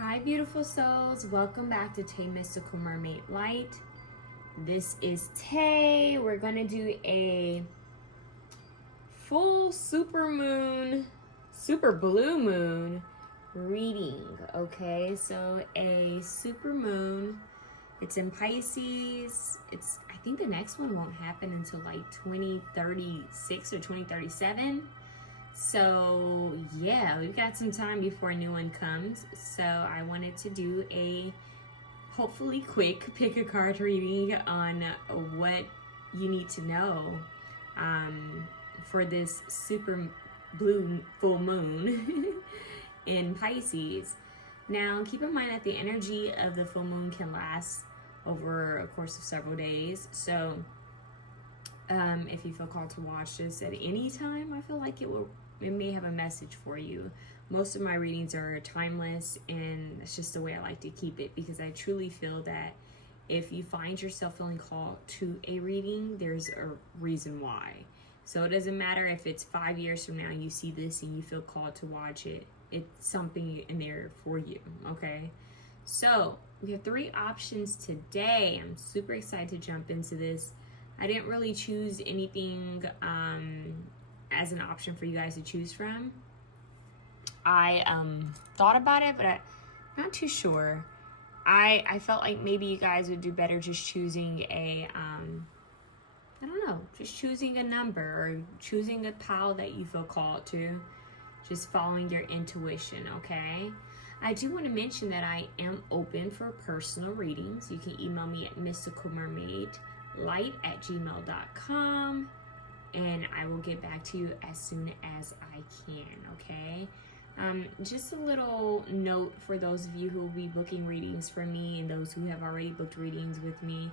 Hi beautiful souls, welcome back to Tay Mystical Mermaid Light. This is Tay. We're going to do a full super blue moon reading, okay? So a super moon, it's in Pisces. I think the next one won't happen until like 2036 or 2037. So yeah, we've got some time before a new one comes. So I wanted to do a hopefully quick pick a card reading on what you need to know for this super blue full moon in Pisces. Now keep in mind that the energy of the full moon can last over a course of several days. So if you feel called to watch this at any time, I feel like it may have a message for you. Most of my readings are timeless, and it's just the way I like to keep it, because I truly feel that if you find yourself feeling called to a reading, there's a reason why. So it doesn't matter if it's 5 years from now you see this and you feel called to watch it. It's something in there for you, okay? So we have 3 options today. I'm super excited to jump into this. I didn't really choose anything as an option for you guys to choose from. I thought about it, but I'm not too sure. I felt like maybe you guys would do better just choosing a, I don't know, just choosing a number or choosing a pile that you feel called to. Just following your intuition, okay? I do want to mention that I am open for personal readings. You can email me at mysticalmermaidlight@gmail.com. and I will get back to you as soon as I can, okay? Just a little note for those of you who will be booking readings for me and those who have already booked readings with me.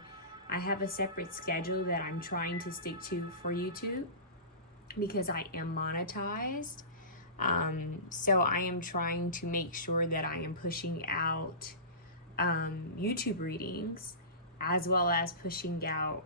I have a separate schedule that I'm trying to stick to for YouTube because I am monetized. So I am trying to make sure that I am pushing out YouTube readings as well as pushing out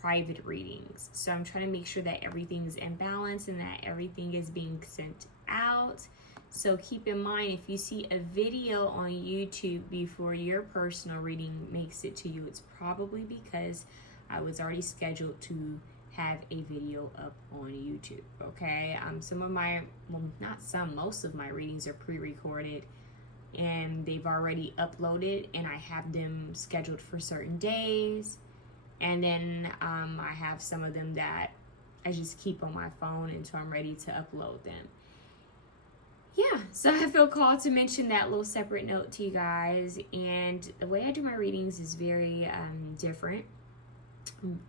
private readings. So I'm trying to make sure that everything's in balance and that everything is being sent out. So keep in mind, if you see a video on YouTube before your personal reading makes it to you, it's probably because I was already scheduled to have a video up on YouTube, okay? Most of my readings are pre-recorded and they've already uploaded, and I have them scheduled for certain days. And then I have some of them that I just keep on my phone until I'm ready to upload them. Yeah, so I feel called to mention that little separate note to you guys. And the way I do my readings is very different.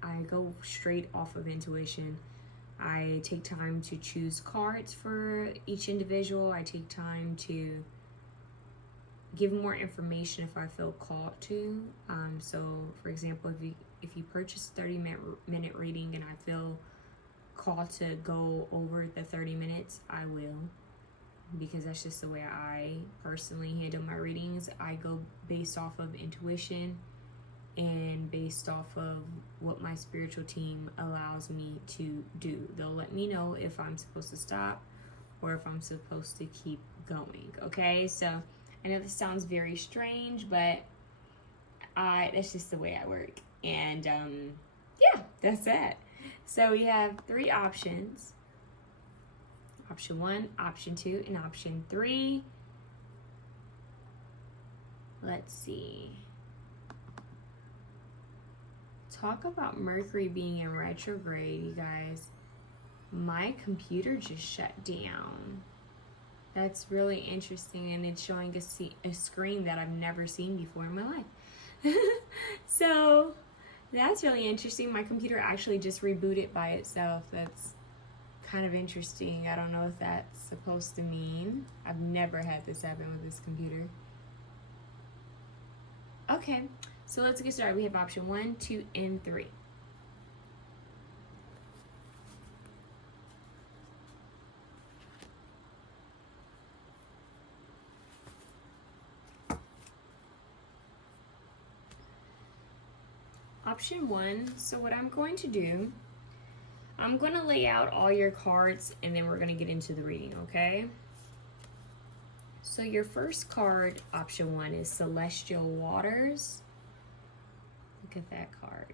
I go straight off of intuition. I take time to choose cards for each individual. I take time to give more information if I feel called to. So for example, if you purchase a 30-minute reading and I feel called to go over the 30 minutes, I will, because that's just the way I personally handle my readings. I go based off of intuition and based off of what my spiritual team allows me to do. They'll let me know if I'm supposed to stop or if I'm supposed to keep going, okay? So I know this sounds very strange, but that's just the way I work. And yeah, that's it. So we have 3 options. Option 1, option 2, and option 3. Let's see. Talk about Mercury being in retrograde, you guys. My computer just shut down. That's really interesting, and it's showing a screen that I've never seen before in my life. So that's really interesting. My computer actually just rebooted by itself. That's kind of interesting. I don't know what that's supposed to mean. I've never had this happen with this computer. Okay, so let's get started. We have option 1, 2, and 3. Option 1, so what I'm going to do, I'm going to lay out all your cards and then we're going to get into the reading, okay? So your first card, option 1, is Celestial Waters. Look at that card.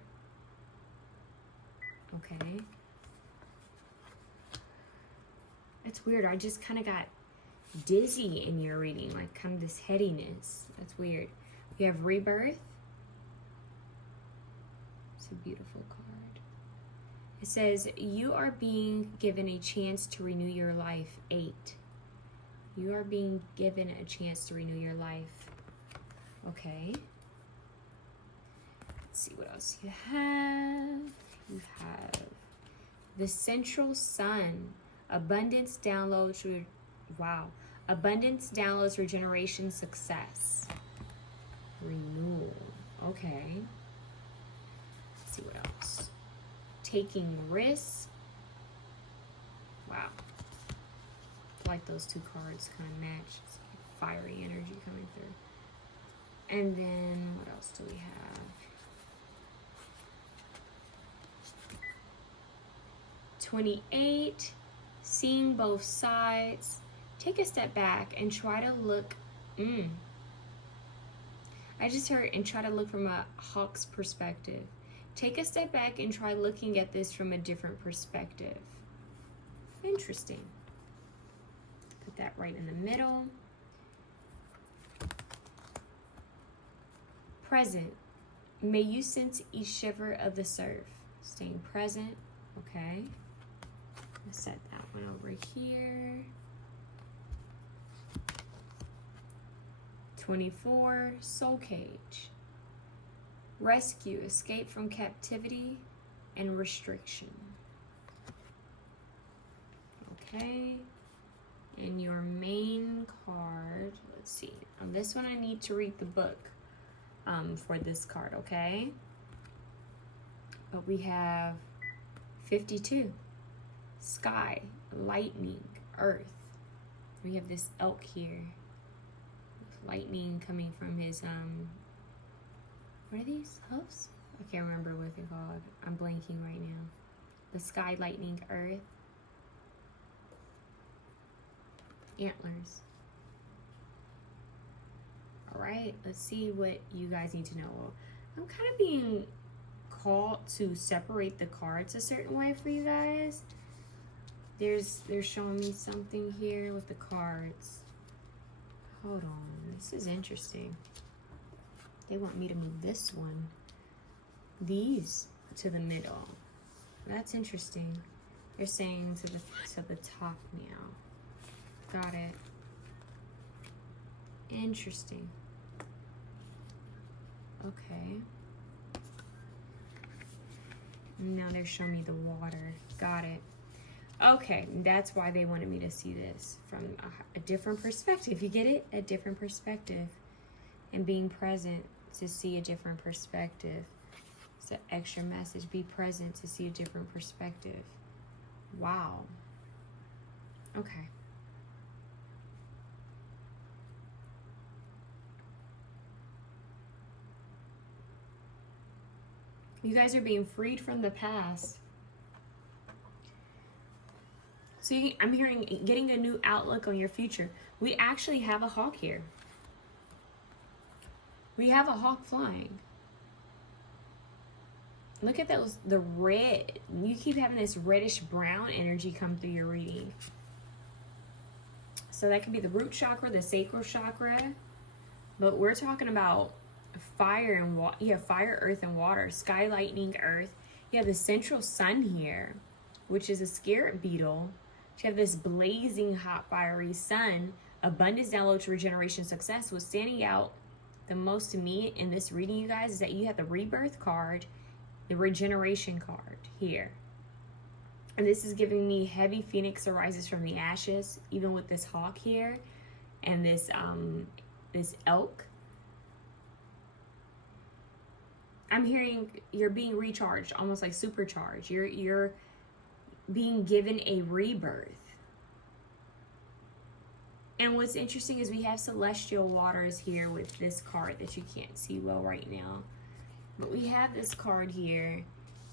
Okay. That's weird. I just kind of got dizzy in your reading, like kind of this headiness. That's weird. We have Rebirth. It's a beautiful card. It says, you are being given a chance to renew your life. 8. You are being given a chance to renew your life. Okay. Let's see what else you have. You have the Central Sun. Abundance downloads. Wow. Abundance downloads, regeneration, success. Renewal. Okay. Let's see what else. Taking risks. Wow. Like those two cards kind of match. It's like fiery energy coming through. And then what else do we have? 28. Seeing both sides. Take a step back and try to look. I just heard, and try to look from a hawk's perspective. Take a step back and try looking at this from a different perspective. Interesting. Put that right in the middle. Present. May you sense each shiver of the surf. Staying present. Okay. I'll set that one over here. 24. Soul Cage. Rescue. Escape from captivity and restriction. Okay. And your main card, let's see. On this one, I need to read the book for this card, okay? But we have 52. Sky, lightning, earth. We have this elk here. Lightning coming from his, what are these? Hoofs? I can't remember what they're called. I'm blanking right now. The sky, lightning, earth. Antlers. All right, let's see what you guys need to know. I'm kind of being called to separate the cards a certain way for you guys. They're showing me something here with the cards. Hold on, this is interesting. They want me to move this one, these to the middle. That's interesting. They're saying to the top now. Got it. Interesting. Okay. Now they're showing me the water. Got it. Okay, that's why they wanted me to see this from a different perspective. You get it? A different perspective. And being present to see a different perspective. It's an extra message. Be present to see a different perspective. Wow. Okay. You guys are being freed from the past. So I'm hearing getting a new outlook on your future. We actually have a hawk here. We have a hawk flying. Look at those, the red. You keep having this reddish brown energy come through your reading. So that could be the root chakra, the sacral chakra. But we're talking about fire and water. You have fire, earth, and water. Sky, lightning, earth. You have the central sun here, which is a spirit beetle. You have this blazing hot fiery sun. Abundance, download, regeneration, success. What's standing out the most to me in this reading, you guys, is that you have the rebirth card, the regeneration card here. And this is giving me heavy phoenix arises from the ashes, even with this hawk here and this this elk. I'm hearing you're being recharged, almost like supercharged. You're being given a rebirth. And what's interesting is we have celestial waters here with this card that you can't see well right now. But we have this card here.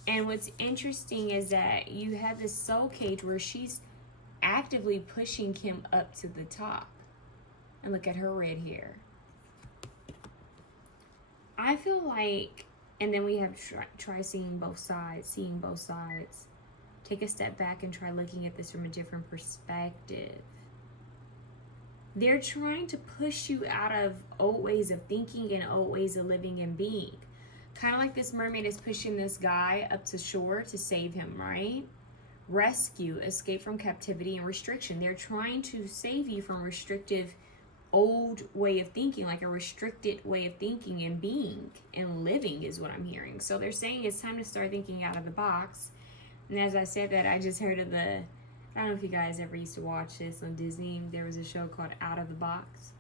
And what's interesting is that you have this soul cage where she's actively pushing him up to the top. And look at her red hair. I feel like, and then we have try seeing both sides, Take a step back and try looking at this from a different perspective. They're trying to push you out of old ways of thinking and old ways of living and being. Kind of like this mermaid is pushing this guy up to shore to save him, right? Rescue, escape from captivity and restriction. They're trying to save you from restrictive old way of thinking, like a restricted way of thinking and being and living is what I'm hearing. So they're saying it's time to start thinking out of the box. And as I said that, I just heard of I don't know if you guys ever used to watch this on Disney. There was a show called Out of the Box.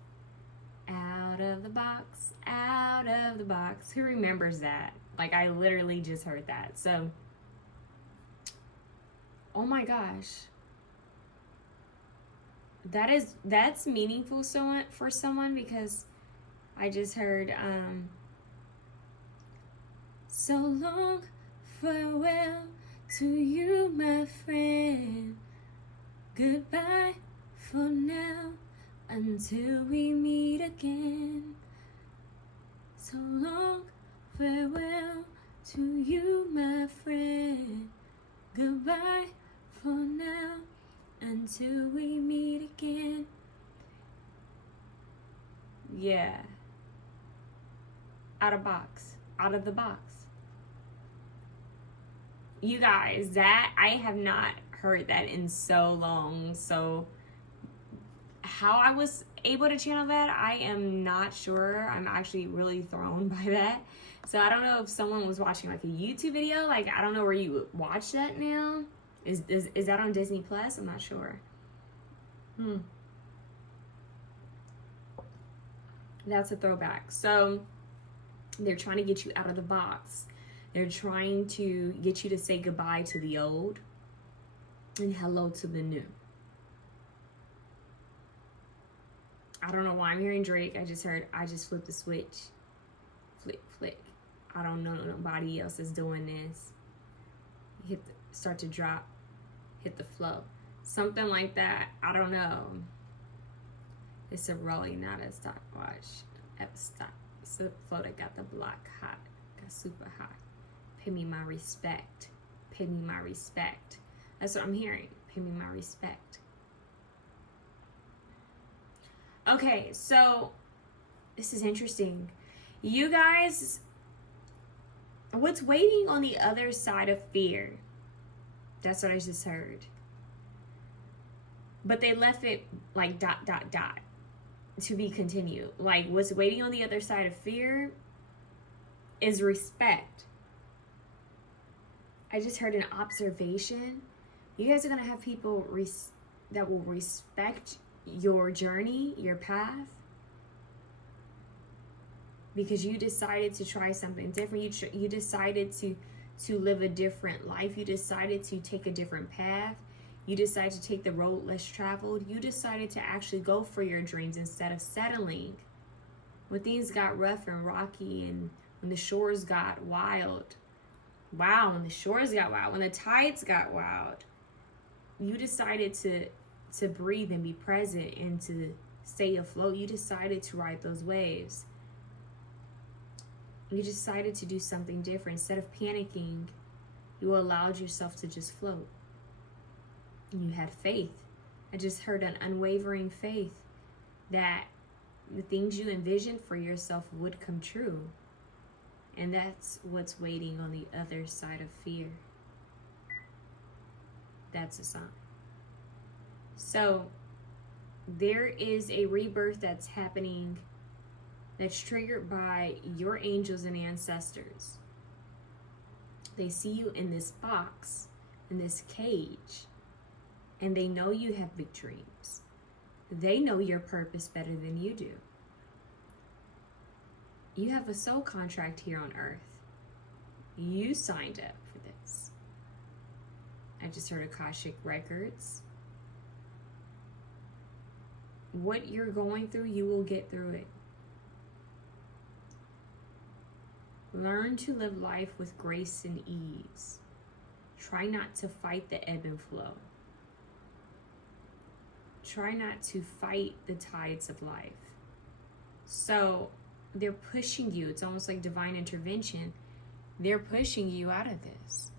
Out of the box, out of the box. Who remembers that? Like, I literally just heard that. So, oh my gosh. That's meaningful for someone, because I just heard, so long, farewell to you, my friend. Goodbye for now, until we meet again. So long, farewell to you, my friend. Goodbye for now, until we meet again. Yeah. Out of the box. You guys, that I have not heard that in so long. So how I was able to channel that, I am not sure. I'm actually really thrown by that. So I don't know if someone was watching like a YouTube video. Like, I don't know where you would watch that now. Is that on Disney Plus? I'm not sure. That's a throwback. So they're trying to get you out of the box. They're trying to get you to say goodbye to the old and hello to the new. I don't know why I'm hearing Drake. I just flipped the switch. Flick. I don't know nobody else is doing this. Start to drop. Hit the flow. Something like that. I don't know. It's a rolling, not a stopwatch. At the stop. It's a flow that got the block hot. Got super hot. Pay me my respect. Pay me my respect. That's what I'm hearing. Pay me my respect. Okay, so this is interesting. You guys, what's waiting on the other side of fear? That's what I just heard. But they left it like ... to be continued. Like, what's waiting on the other side of fear is respect. I just heard an observation. You guys are going to have people that will respect your journey, your path, because you decided to try something different. You decided to live a different life. You decided to take a different path. You decided to take the road less traveled. You decided to actually go for your dreams instead of settling. When things got rough and rocky and when the shores got wild. Wow, when the shores got wild, when the tides got wild, you decided to breathe and be present and to stay afloat. You decided to ride those waves. You decided to do something different. Instead of panicking, you allowed yourself to just float. And you had faith. I just heard an unwavering faith that the things you envisioned for yourself would come true. And that's what's waiting on the other side of fear. That's a sign. So there is a rebirth that's happening that's triggered by your angels and ancestors. They see you in this box, in this cage, and they know you have big dreams. They know your purpose better than you do. You have a soul contract here on earth. You signed up for this. I just heard Akashic Records. What you're going through, you will get through it. Learn to live life with grace and ease. Try not to fight the ebb and flow. try not to fight the tides of life. So they're pushing you. It's almost like divine intervention. They're pushing you out of this.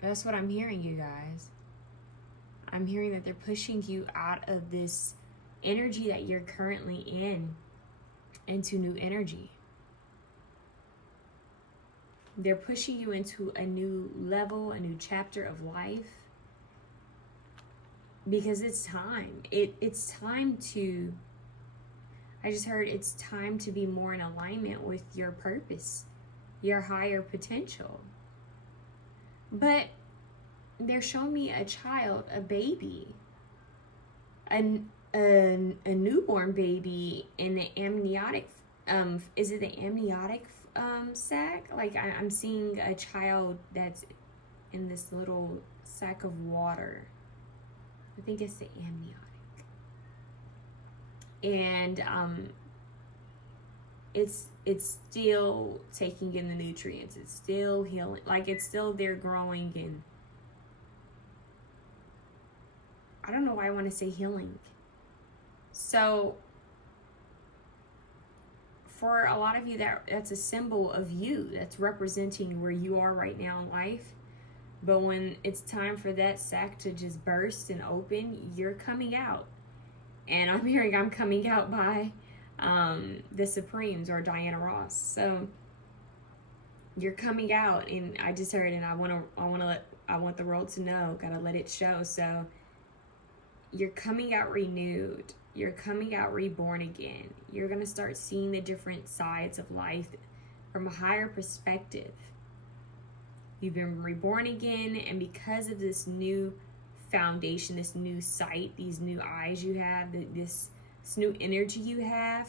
That's what I'm hearing, you guys. I'm hearing that they're pushing you out of this energy that you're currently in into new energy. They're pushing you into a new level, a new chapter of life. Because it's time. It's time to, I just heard it's time to be more in alignment with your purpose, your higher potential. But they're showing me a child, a baby, a newborn baby in the amniotic, is it the amniotic sac? Like I'm seeing a child that's in this little sack of water. I think it's the amniotic. And it's still taking in the nutrients. It's still healing. Like it's still there growing, and I don't know why I want to say healing. So for a lot of you, that's a symbol of you. That's representing where you are right now in life. But when it's time for that sack to just burst and open, you're coming out. And I'm hearing I'm coming out by the Supremes or Diana Ross. So you're coming out, and I just heard, and I want the world to know. Gotta let it show. So you're coming out renewed. You're coming out reborn again. You're gonna start seeing the different sides of life from a higher perspective. You've been reborn again, and because of this new foundation, this new sight, these new eyes you have, this new energy you have,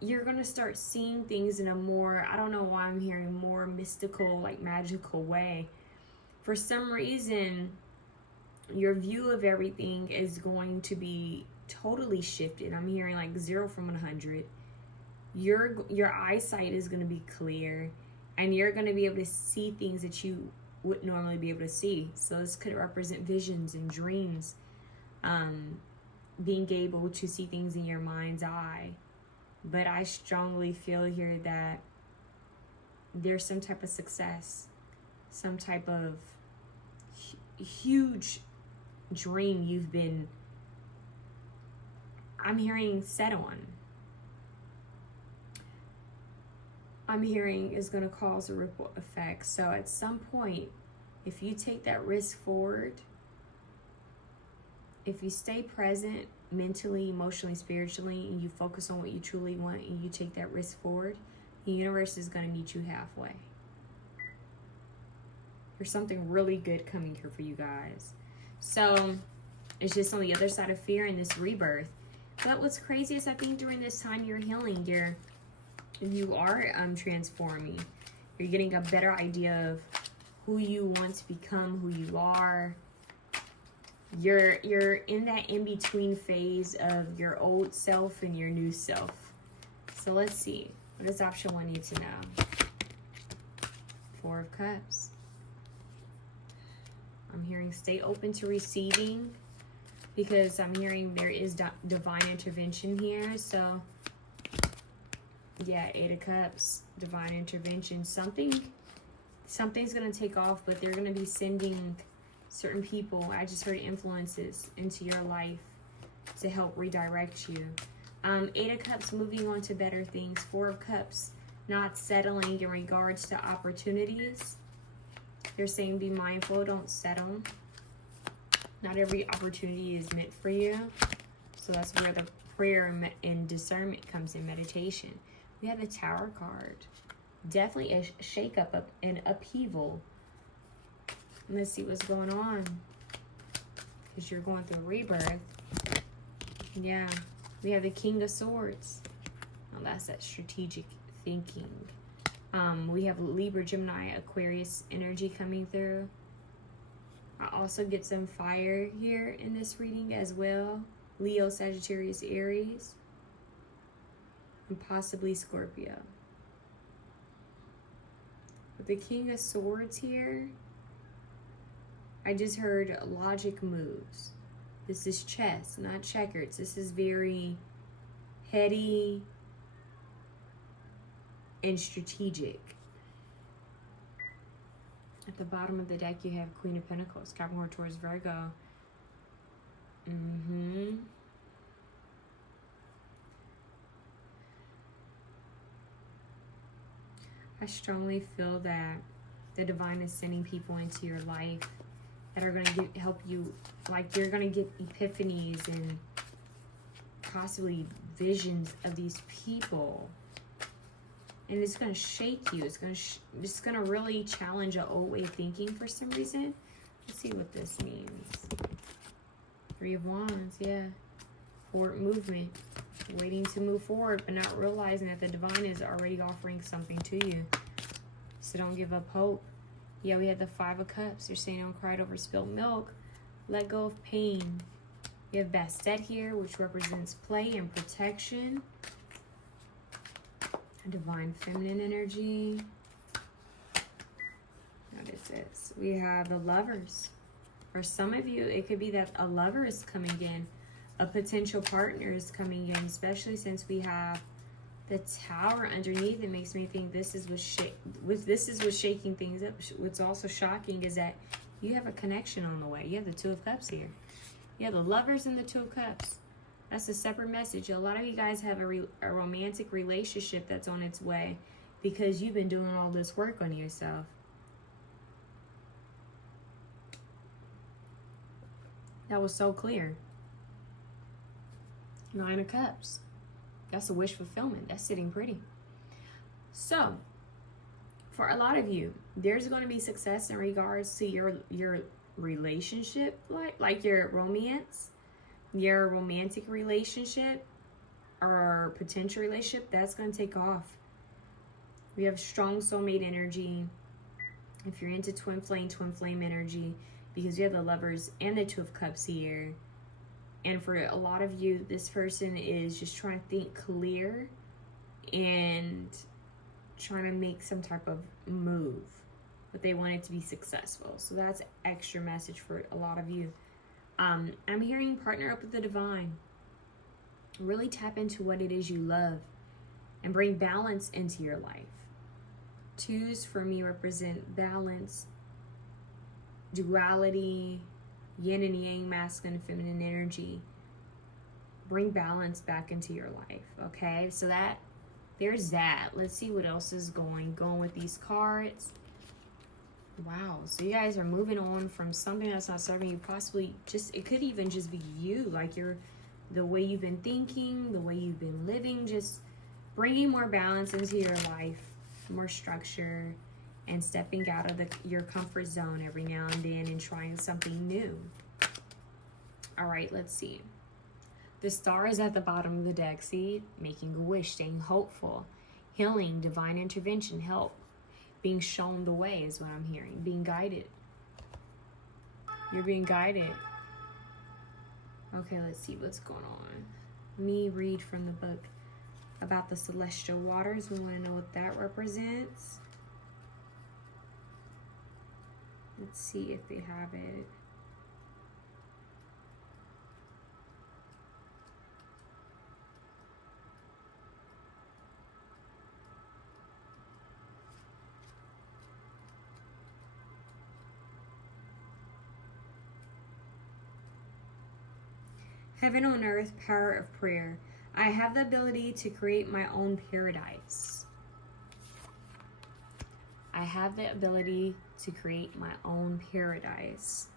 you're going to start seeing things in a more, I don't know why I'm hearing more mystical, like magical way. For some reason, your view of everything is going to be totally shifted. I'm hearing like 0 from 100. Your eyesight is going to be clear. And you're going to be able to see things that you wouldn't normally be able to see. So this could represent visions and dreams. Being able to see things in your mind's eye. But I strongly feel here that there's some type of success. Some type of huge dream you've been, I'm hearing, set on. I'm hearing is going to cause a ripple effect. So at some point, if you take that risk forward, if you stay present mentally, emotionally, spiritually, and you focus on what you truly want, and you take that risk forward, the universe is going to meet you halfway. There's something really good coming here for you guys. So it's just on the other side of fear and this rebirth. But what's crazy is I think during this time you're healing, you are transforming. You're getting a better idea of who you want to become, who you are. You're in that in-between phase of your old self and your new self. So let's see. What does option 1 need to know? 4 of Cups. I'm hearing stay open to receiving, because I'm hearing there is divine intervention here. So yeah, 8 of Cups, divine intervention. Something's going to take off, but they're going to be sending certain people, I just heard influences, into your life to help redirect you. 8 of Cups, moving on to better things. 4 of Cups, not settling in regards to opportunities. They're saying be mindful, don't settle. Not every opportunity is meant for you. So that's where the prayer and discernment comes in, meditation. We have the Tower card. Definitely a shakeup, an upheaval. Let's see what's going on, because you're going through rebirth. Yeah, we have the King of Swords. Now that's that strategic thinking. We have Libra, Gemini, Aquarius energy coming through. I also get some fire here in this reading as well. Leo, Sagittarius, Aries, and possibly Scorpio. With the King of Swords here, I just heard logic moves. This is chess, not checkers. This is very heady and strategic. At the bottom of the deck, you have Queen of Pentacles, Capricorn, Taurus, Virgo. I strongly feel that the divine is sending people into your life that are going to help you, like you're going to get epiphanies and possibly visions of these people. And it's going to shake you. It's going to really challenge an old way of thinking for some reason. Let's see what this means. 3 of Wands, yeah. Forward movement. Waiting to move forward, but not realizing that the divine is already offering something to you. So don't give up hope. Yeah, we had the 5 of Cups. You're saying don't cry over spilled milk. Let go of pain. You have Bastet here, which represents play and protection. Divine feminine energy. What is this? We have the Lovers. For some of you, it could be that a lover is coming in. A potential partner is coming in, especially since we have the Tower underneath. It makes me think this is what's shaking things up. What's also shocking is that you have a connection on the way. You have the 2 of Cups here. You have the Lovers and the 2 of Cups. That's a separate message. A lot of you guys have a romantic relationship that's on its way because you've been doing all this work on yourself. That was so clear. 9 of Cups. That's a wish fulfillment. That's sitting pretty. So, for a lot of you, there's going to be success in regards to your relationship, like your romance. Your romantic relationship or potential relationship, that's going to take off. We have strong soulmate energy. If you're into twin flame energy, because you have the Lovers and the 2 of Cups here. And for a lot of you, this person is just trying to think clear and trying to make some type of move, but they want it to be successful. So that's extra message for a lot of you. I'm hearing partner up with the divine. Really tap into what it is you love and bring balance into your life. 2s for me represent balance, duality, yin and yang, masculine and feminine energy. Bring balance back into your life, okay? So there's that. Let's see what else is going with these cards. Wow, so you guys are moving on from something that's not serving you. Possibly it could even just be you, like the way you've been thinking, the way you've been living, just bringing more balance into your life, more structure, and stepping out of your comfort zone every now and then and trying something new. All right, let's see. The Star is at the bottom of the deck, see? Making a wish, staying hopeful, healing, divine intervention, help. Being shown the way is what I'm hearing. Being guided. You're being guided. Okay, let's see what's going on. Me read from the book about the celestial waters. We want to know what that represents. Let's see if they have it. Heaven on earth, power of prayer. I have the ability to create my own paradise. I have the ability to create my own paradise.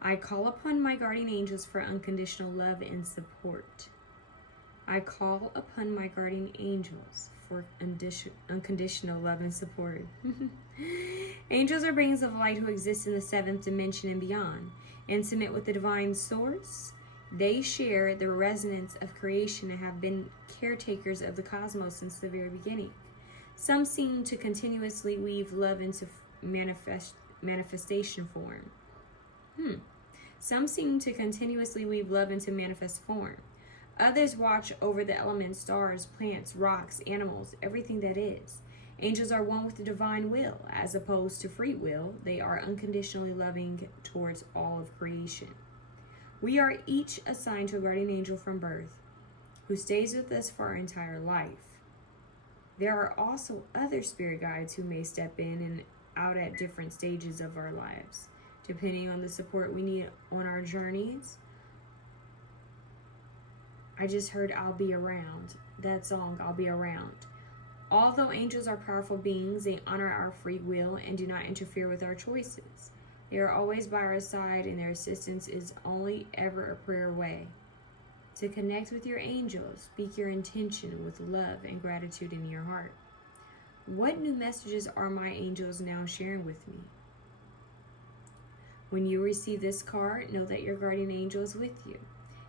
I call upon my guardian angels for unconditional love and support. I call upon my guardian angels for unconditional love and support. Angels are beings of light who exist in the 7th dimension and beyond. Intimate with the divine source, they share the resonance of creation and have been caretakers of the cosmos since the very beginning. Some seem to continuously weave love into manifestation form. Some seem to continuously weave love into manifest form. Others watch over the elements, stars, plants, rocks, animals, everything that is, Angels are one with the divine will. As opposed to free will, they are unconditionally loving towards all of creation. We are each assigned to a guardian angel from birth who stays with us for our entire life. There are also other spirit guides who may step in and out at different stages of our lives, depending on the support we need on our journeys. I just heard "I'll be around." That song, "I'll be around." Although angels are powerful beings, they honor our free will and do not interfere with our choices. They are always by our side, and their assistance is only ever a prayer away. To connect with your angels, speak your intention with love and gratitude in your heart. What new messages are my angels now sharing with me? When you receive this card, know that your guardian angel is with you,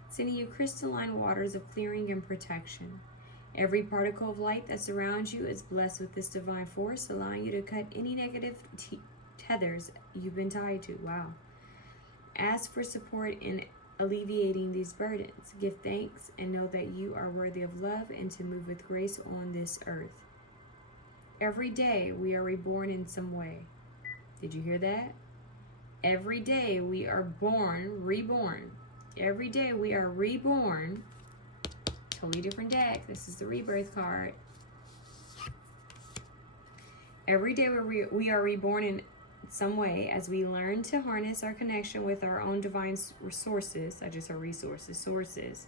sending you crystalline waters of clearing and protection. Every particle of light that surrounds you is blessed with this divine force, allowing you to cut any negative tethers you've been tied to. Wow. Ask for support in alleviating these burdens. Give thanks and know that you are worthy of love and to move with grace on this earth. Every day we are reborn in some way. Did you hear that? Every day we are reborn. Every day we are reborn. Totally different deck. This is the rebirth card. Every day we are reborn in some way as we learn to harness our connection with our own divine sources. Sources.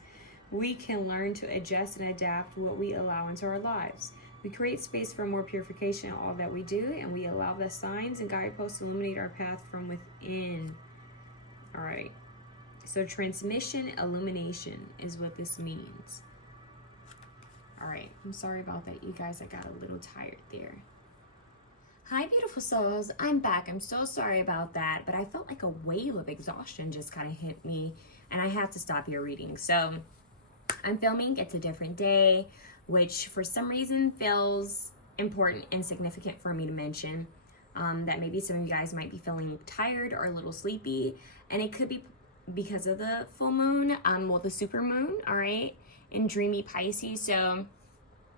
We can learn to adjust and adapt what we allow into our lives. We create space for more purification in all that we do, and we allow the signs and guideposts to illuminate our path from within. All right. So transmission, illumination is what this means. All right, I'm sorry about that, you guys. I got a little tired there. Hi, beautiful souls. I'm back. I'm so sorry about that, but I felt like a wave of exhaustion just kind of hit me, and I have to stop your reading. So I'm filming. It's a different day, which for some reason feels important and significant for me to mention. That maybe some of you guys might be feeling tired or a little sleepy, and it could be because of the full moon, the super moon, all right, in dreamy Pisces. So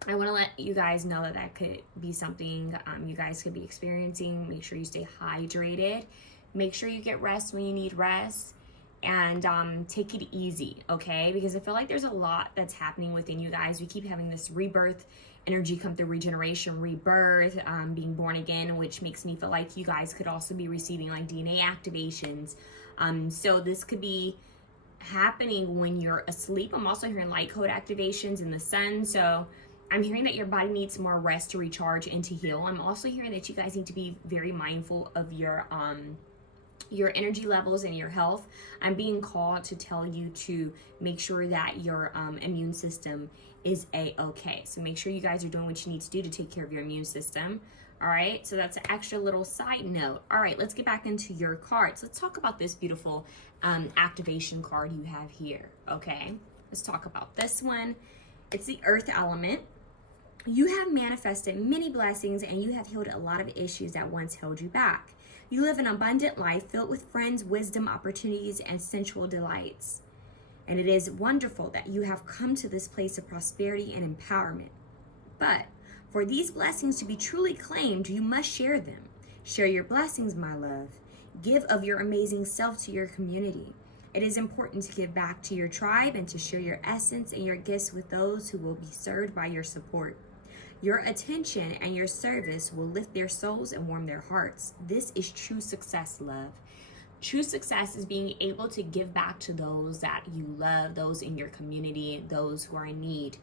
I want to let you guys know that that could be something you guys could be experiencing. Make sure you stay hydrated. Make sure you get rest when you need rest, and take it easy, okay? Because I feel like there's a lot that's happening within you guys. We keep having this rebirth energy come through, regeneration, rebirth, being born again, which makes me feel like you guys could also be receiving like DNA activations. So this could be happening when you're asleep. I'm also hearing light code activations in the sun. So I'm hearing that your body needs more rest to recharge and to heal. I'm also hearing that you guys need to be very mindful of your energy levels and your health. I'm being called to tell you to make sure that your immune system is a-okay. So make sure you guys are doing what you need to do to take care of your immune system. All right, so that's an extra little side note. All right, let's get back into your cards. Let's talk about this beautiful activation card you have here, okay? Let's talk about this one. It's the earth element. You have manifested many blessings, and you have healed a lot of issues that once held you back. You live an abundant life filled with friends, wisdom, opportunities, and sensual delights. And it is wonderful that you have come to this place of prosperity and empowerment. But for these blessings to be truly claimed, you must share them. Share your blessings, my love. Give of your amazing self to your community. It is important to give back to your tribe and to share your essence and your gifts with those who will be served by your support. Your attention and your service will lift their souls and warm their hearts. This is true success, love. True success is being able to give back to those that you love, those in your community, those who are in need.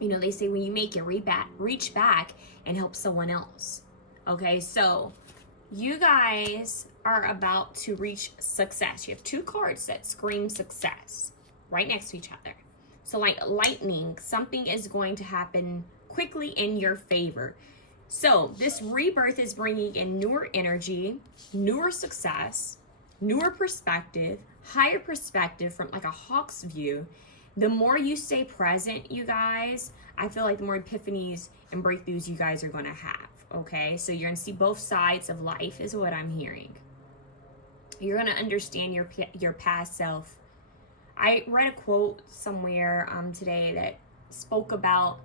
You know, they say when you make it, reach back and help someone else. Okay, so you guys are about to reach success. You have two cards that scream success right next to each other. So like lightning, something is going to happen quickly in your favor. So this rebirth is bringing in newer energy, newer success, newer perspective, higher perspective from like a hawk's view. The more you stay present, you guys, I feel like the more epiphanies and breakthroughs you guys are going to have, okay? So you're going to see both sides of life is what I'm hearing. You're going to understand your past self. I read a quote somewhere today that spoke about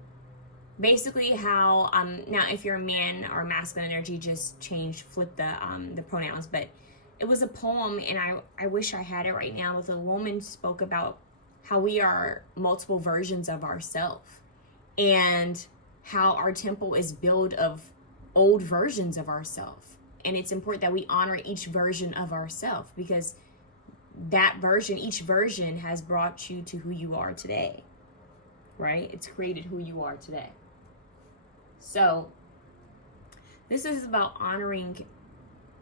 basically how now if you're a man or masculine energy, just flip the pronouns. But it was a poem, and I wish I had it right now, with a woman spoke about how we are multiple versions of ourselves, and how our temple is built of old versions of ourselves. And it's important that we honor each version of ourselves, because that version, each version has brought you to who you are today, right? It's created who you are today. So this is about honoring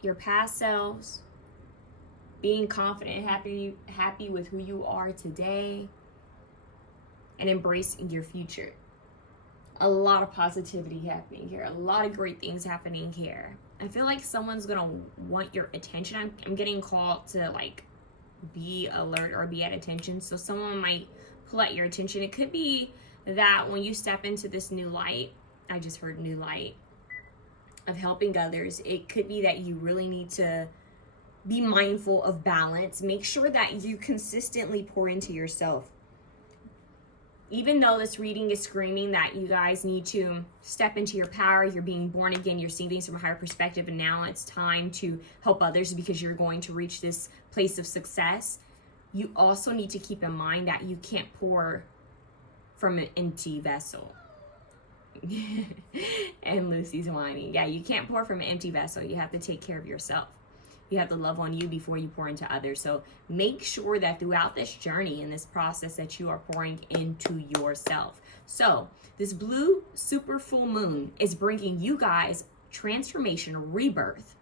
your past selves, being confident and happy with who you are today, and embracing your future. A lot of positivity happening here, a lot of great things happening here. I feel like someone's gonna want your attention. I'm getting called to like be alert or be at attention. So someone might pull at your attention. It could be that when you step into this new light, I just heard new light, of helping others, it could be that you really need to be mindful of balance. Make sure that you consistently pour into yourself. Even though this reading is screaming that you guys need to step into your power, you're being born again, you're seeing things from a higher perspective, and now it's time to help others because you're going to reach this place of success, you also need to keep in mind that you can't pour from an empty vessel. And Lucy's whining. Yeah, you can't pour from an empty vessel. You have to take care of yourself. You have to love on you before you pour into others. So make sure that throughout this journey, in this process, that you are pouring into yourself. So this blue super full moon is bringing you guys transformation, rebirth,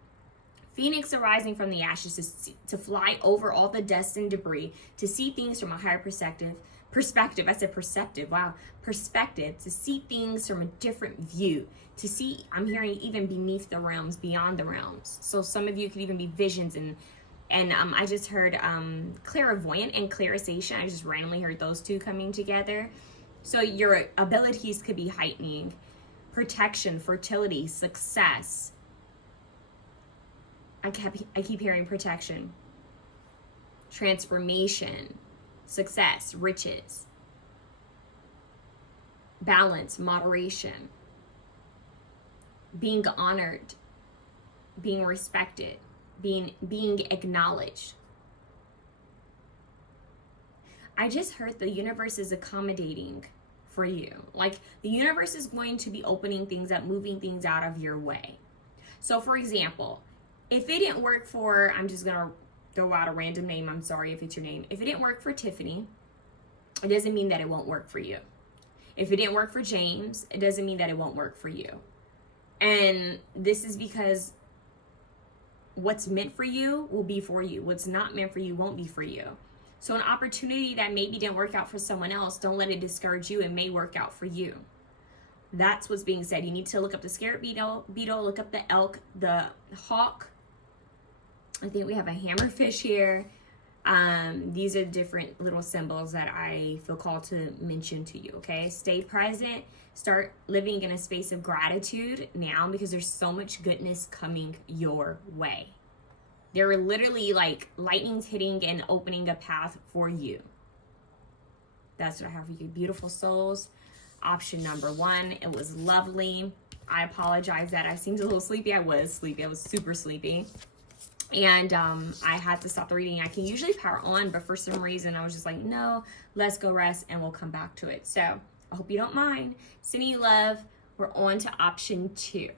phoenix arising from the ashes, to fly over all the dust and debris, to see things from a higher perspective. I said perceptive. Wow. Perspective, to see things from a different view, to see, I'm hearing even beneath the realms, beyond the realms. So some of you could even be visions, and I just heard clairvoyant and clairsation. I just randomly heard those two coming together. So your abilities could be heightening. Protection, fertility, success. I keep hearing protection, transformation, success, riches, balance, moderation, being honored, being respected, being acknowledged. I just heard the universe is accommodating for you. Like the universe is going to be opening things up, moving things out of your way. So for example, if it didn't work for, I'm just gonna throw out a random name, I'm sorry if it's your name. If it didn't work for Tiffany, it doesn't mean that it won't work for you. If it didn't work for James, it doesn't mean that it won't work for you. And this is because what's meant for you will be for you. What's not meant for you won't be for you. So an opportunity that maybe didn't work out for someone else, don't let it discourage you. It may work out for you. That's what's being said. You need to look up the scarab beetle, look up the elk, the hawk. I think we have a hammerfish here. These are different little symbols that I feel called to mention to you, okay? Stay present. Start living in a space of gratitude now, because there's so much goodness coming your way. There are literally like lightning's hitting and opening a path for you. That's what I have for you, beautiful souls. Option number 1, it was lovely. I apologize that I seemed a little sleepy. I was sleepy. I was super sleepy. And I had to stop the reading. I can usually power on, but for some reason I was just like, no, let's go rest and we'll come back to it. So I hope you don't mind. Sending you love. We're on to option 2.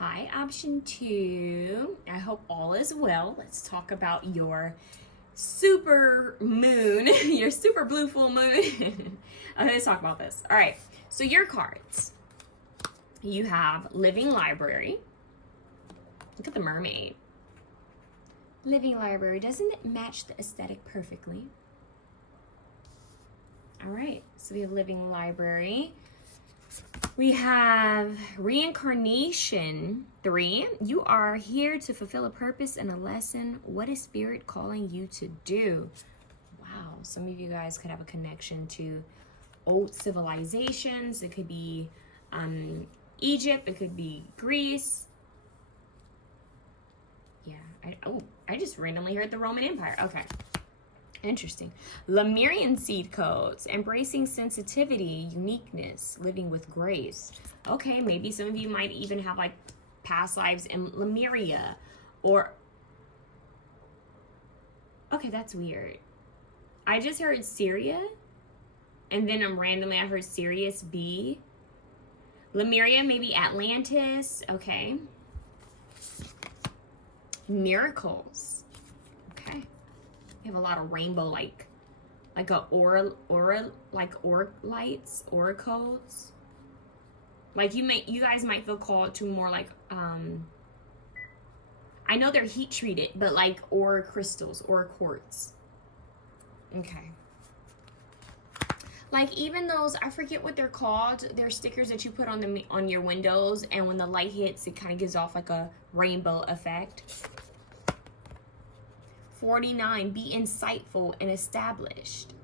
Hi, option 2. I hope all is well. Let's talk about your super moon, your super blue full moon. Let's talk about this. All right, so your cards. You have Living Library. Look at the mermaid. Living Library. Doesn't it match the aesthetic perfectly? All right, so we have Living Library. We have reincarnation 3. You are here to fulfill a purpose and a lesson. What is spirit calling you to do? Wow, some of you guys could have a connection to old civilizations. It could be Egypt. It could be Greece. Yeah, I just randomly heard the Roman Empire. Okay. Interesting. Lemurian seed codes, embracing sensitivity, uniqueness, living with grace. Okay, maybe some of you might even have like past lives in Lemuria or... Okay, that's weird. I just heard Syria and then randomly I heard Sirius B. Lemuria, maybe Atlantis. Okay. Miracles. Okay. You have a lot of rainbow like a aura lights, aura codes. Like you guys might feel called to more like I know they're heat treated, but like aura crystals, aura quartz. Okay. Like even those, I forget what they're called. They're stickers that you put on your windows, and when the light hits, it kind of gives off like a rainbow effect. 49, be insightful and established.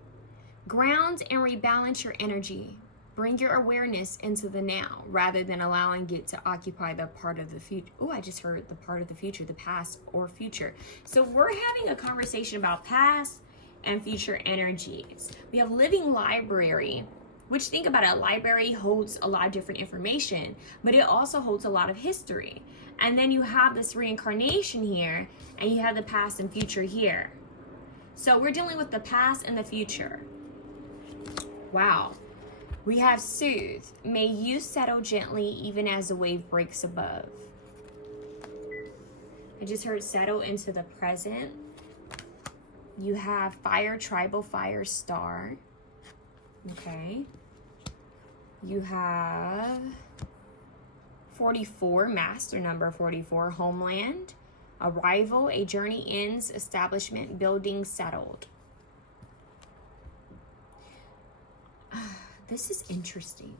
Ground and rebalance your energy. Bring your awareness into the now rather than allowing it to occupy the part of the future. Oh, I just heard the part of the future, the past or future. So we're having a conversation about past and future energies. We have living library, which, think about it, a library holds a lot of different information, but it also holds a lot of history. And then you have this reincarnation here, and you have the past and future here. So we're dealing with the past and the future. Wow. We have soothe. May you settle gently even as the wave breaks above. I just heard settle into the present. You have fire, tribal fire star. Okay. You have 44, master number 44, homeland. Arrival, a journey ends, establishment, building settled. This is interesting.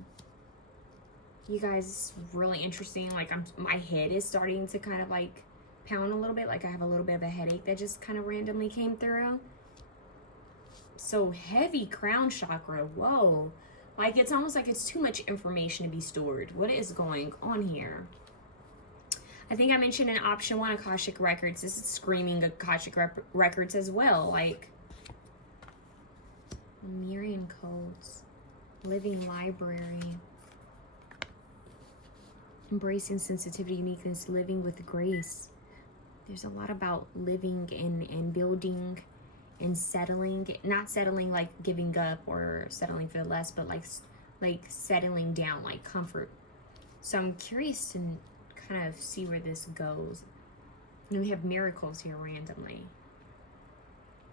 You guys, it's really interesting. Like my head is starting to kind of like pound a little bit. Like I have a little bit of a headache that just kind of randomly came through. So heavy crown chakra. Whoa. Like it's almost like it's too much information to be stored. What is going on here? I think I mentioned in option 1 Akashic Records. This is screaming Akashic Records as well. Like Lemurian codes. Living library. Embracing sensitivity, uniqueness, living with grace. There's a lot about living and building and settling. Not settling like giving up or settling for less, but like settling down, like comfort. So I'm curious to kind of see where this goes. And we have miracles here randomly.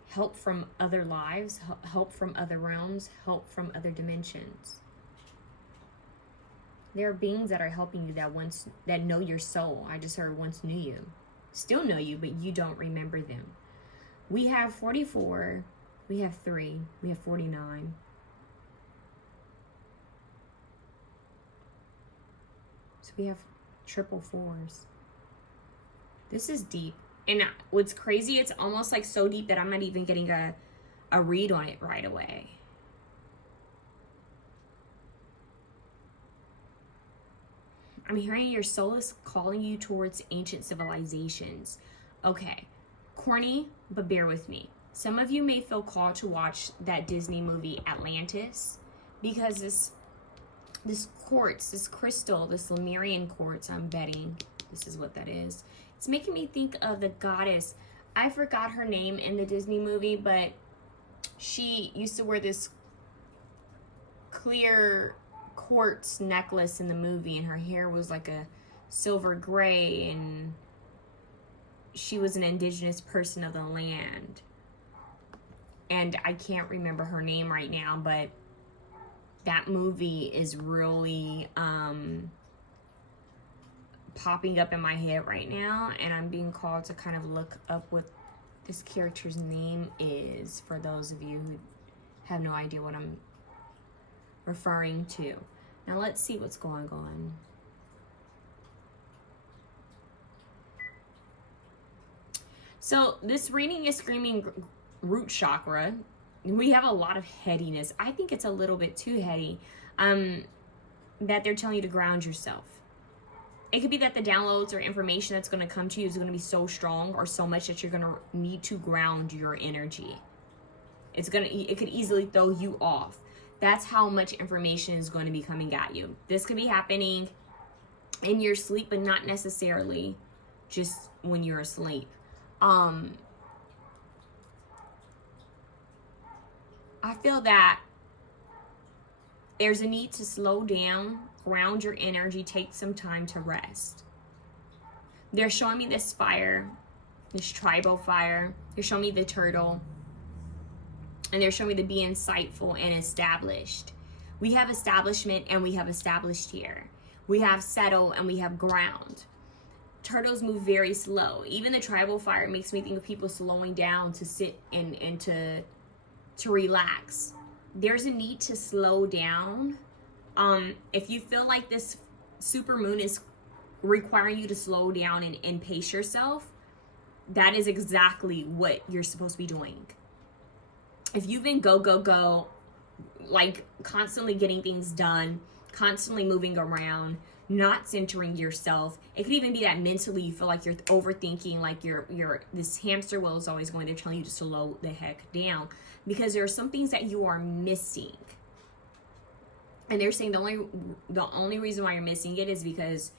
Help from other lives, help from other realms, help from other dimensions. There are beings that are helping you that know your soul. I just heard once knew you. Still know you, but you don't remember them. We have 44, we have 3, we have 49. So we have triple 4s. This is deep. And what's crazy, it's almost like so deep that I'm not even getting a read on it right away. I'm hearing your soul is calling you towards ancient civilizations. Okay, corny, but bear with me. Some of you may feel called to watch that Disney movie Atlantis because this quartz, this crystal, this Lemurian quartz, I'm betting this is what that is. It's making me think of the goddess. I forgot her name in the Disney movie, but she used to wear this clear quartz necklace in the movie, and her hair was like a silver gray, and she was an indigenous person of the land. And I can't remember her name right now, but that movie is really popping up in my head right now, and I'm being called to kind of look up what this character's name is for those of you who have no idea what I'm referring to. Now let's see what's going on. So this reading is screaming root chakra. We have a lot of headiness. I think it's a little bit too heady. That they're telling you to ground yourself. It could be that the downloads or information that's going to come to you is going to be so strong or so much that you're going to need to ground your energy. It could easily throw you off. That's how much information is going to be coming at you. This could be happening in your sleep, but not necessarily just when you're asleep. I feel that there's a need to slow down, ground your energy, take some time to rest. They're showing me this fire, this tribal fire. They're showing me the turtle. And they're showing me to be insightful and established. We have establishment and we have established here. We have settle and we have ground. Turtles move very slow. Even the tribal fire makes me think of people slowing down to sit and to relax. There's a need to slow down. If you feel like this super moon is requiring you to slow down and pace yourself, that is exactly what you're supposed to be doing. If you've been go, go, go, like constantly getting things done, constantly moving around, not centering yourself, it could even be that mentally you feel like you're overthinking, like this hamster wheel is always going to tell you to slow the heck down, because there are some things that you are missing. And they're saying the only reason why you're missing it is because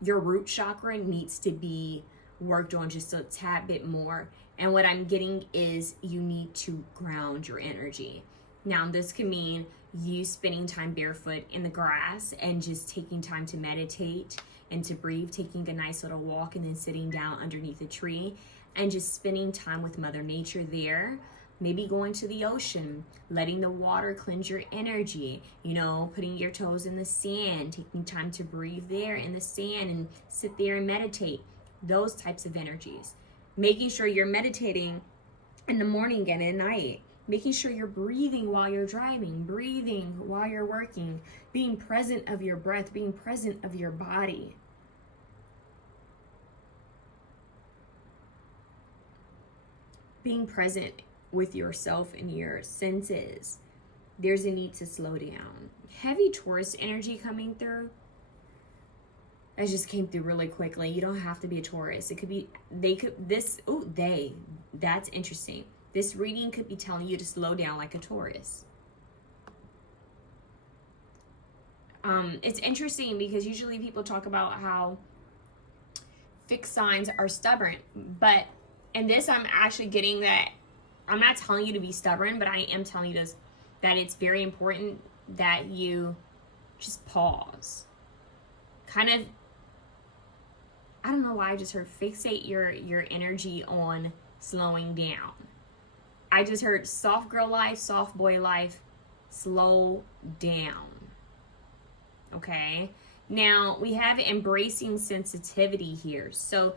your root chakra needs to be worked on just a tad bit more. And what I'm getting is you need to ground your energy. Now, this can mean you spending time barefoot in the grass and just taking time to meditate and to breathe, taking a nice little walk and then sitting down underneath a tree and just spending time with Mother Nature there. Maybe going to the ocean, letting the water cleanse your energy, putting your toes in the sand, taking time to breathe there in the sand and sit there and meditate. Those types of energies. Making sure you're meditating in the morning and at night. Making sure you're breathing while you're driving, breathing while you're working, being present of your breath, being present of your body. Being present with yourself and your senses. There's a need to slow down. Heavy Taurus energy coming through. That just came through really quickly. You don't have to be a Taurus. It could be, that's interesting. This reading could be telling you to slow down like a Taurus. It's interesting because usually people talk about how fixed signs are stubborn. But in this, I'm actually getting that I'm not telling you to be stubborn, but I am telling you that it's very important that you just pause. Kind of, I don't know why I just heard fixate your energy on slowing down. I just heard soft girl life, soft boy life, slow down. Okay? Now, we have embracing sensitivity here. So,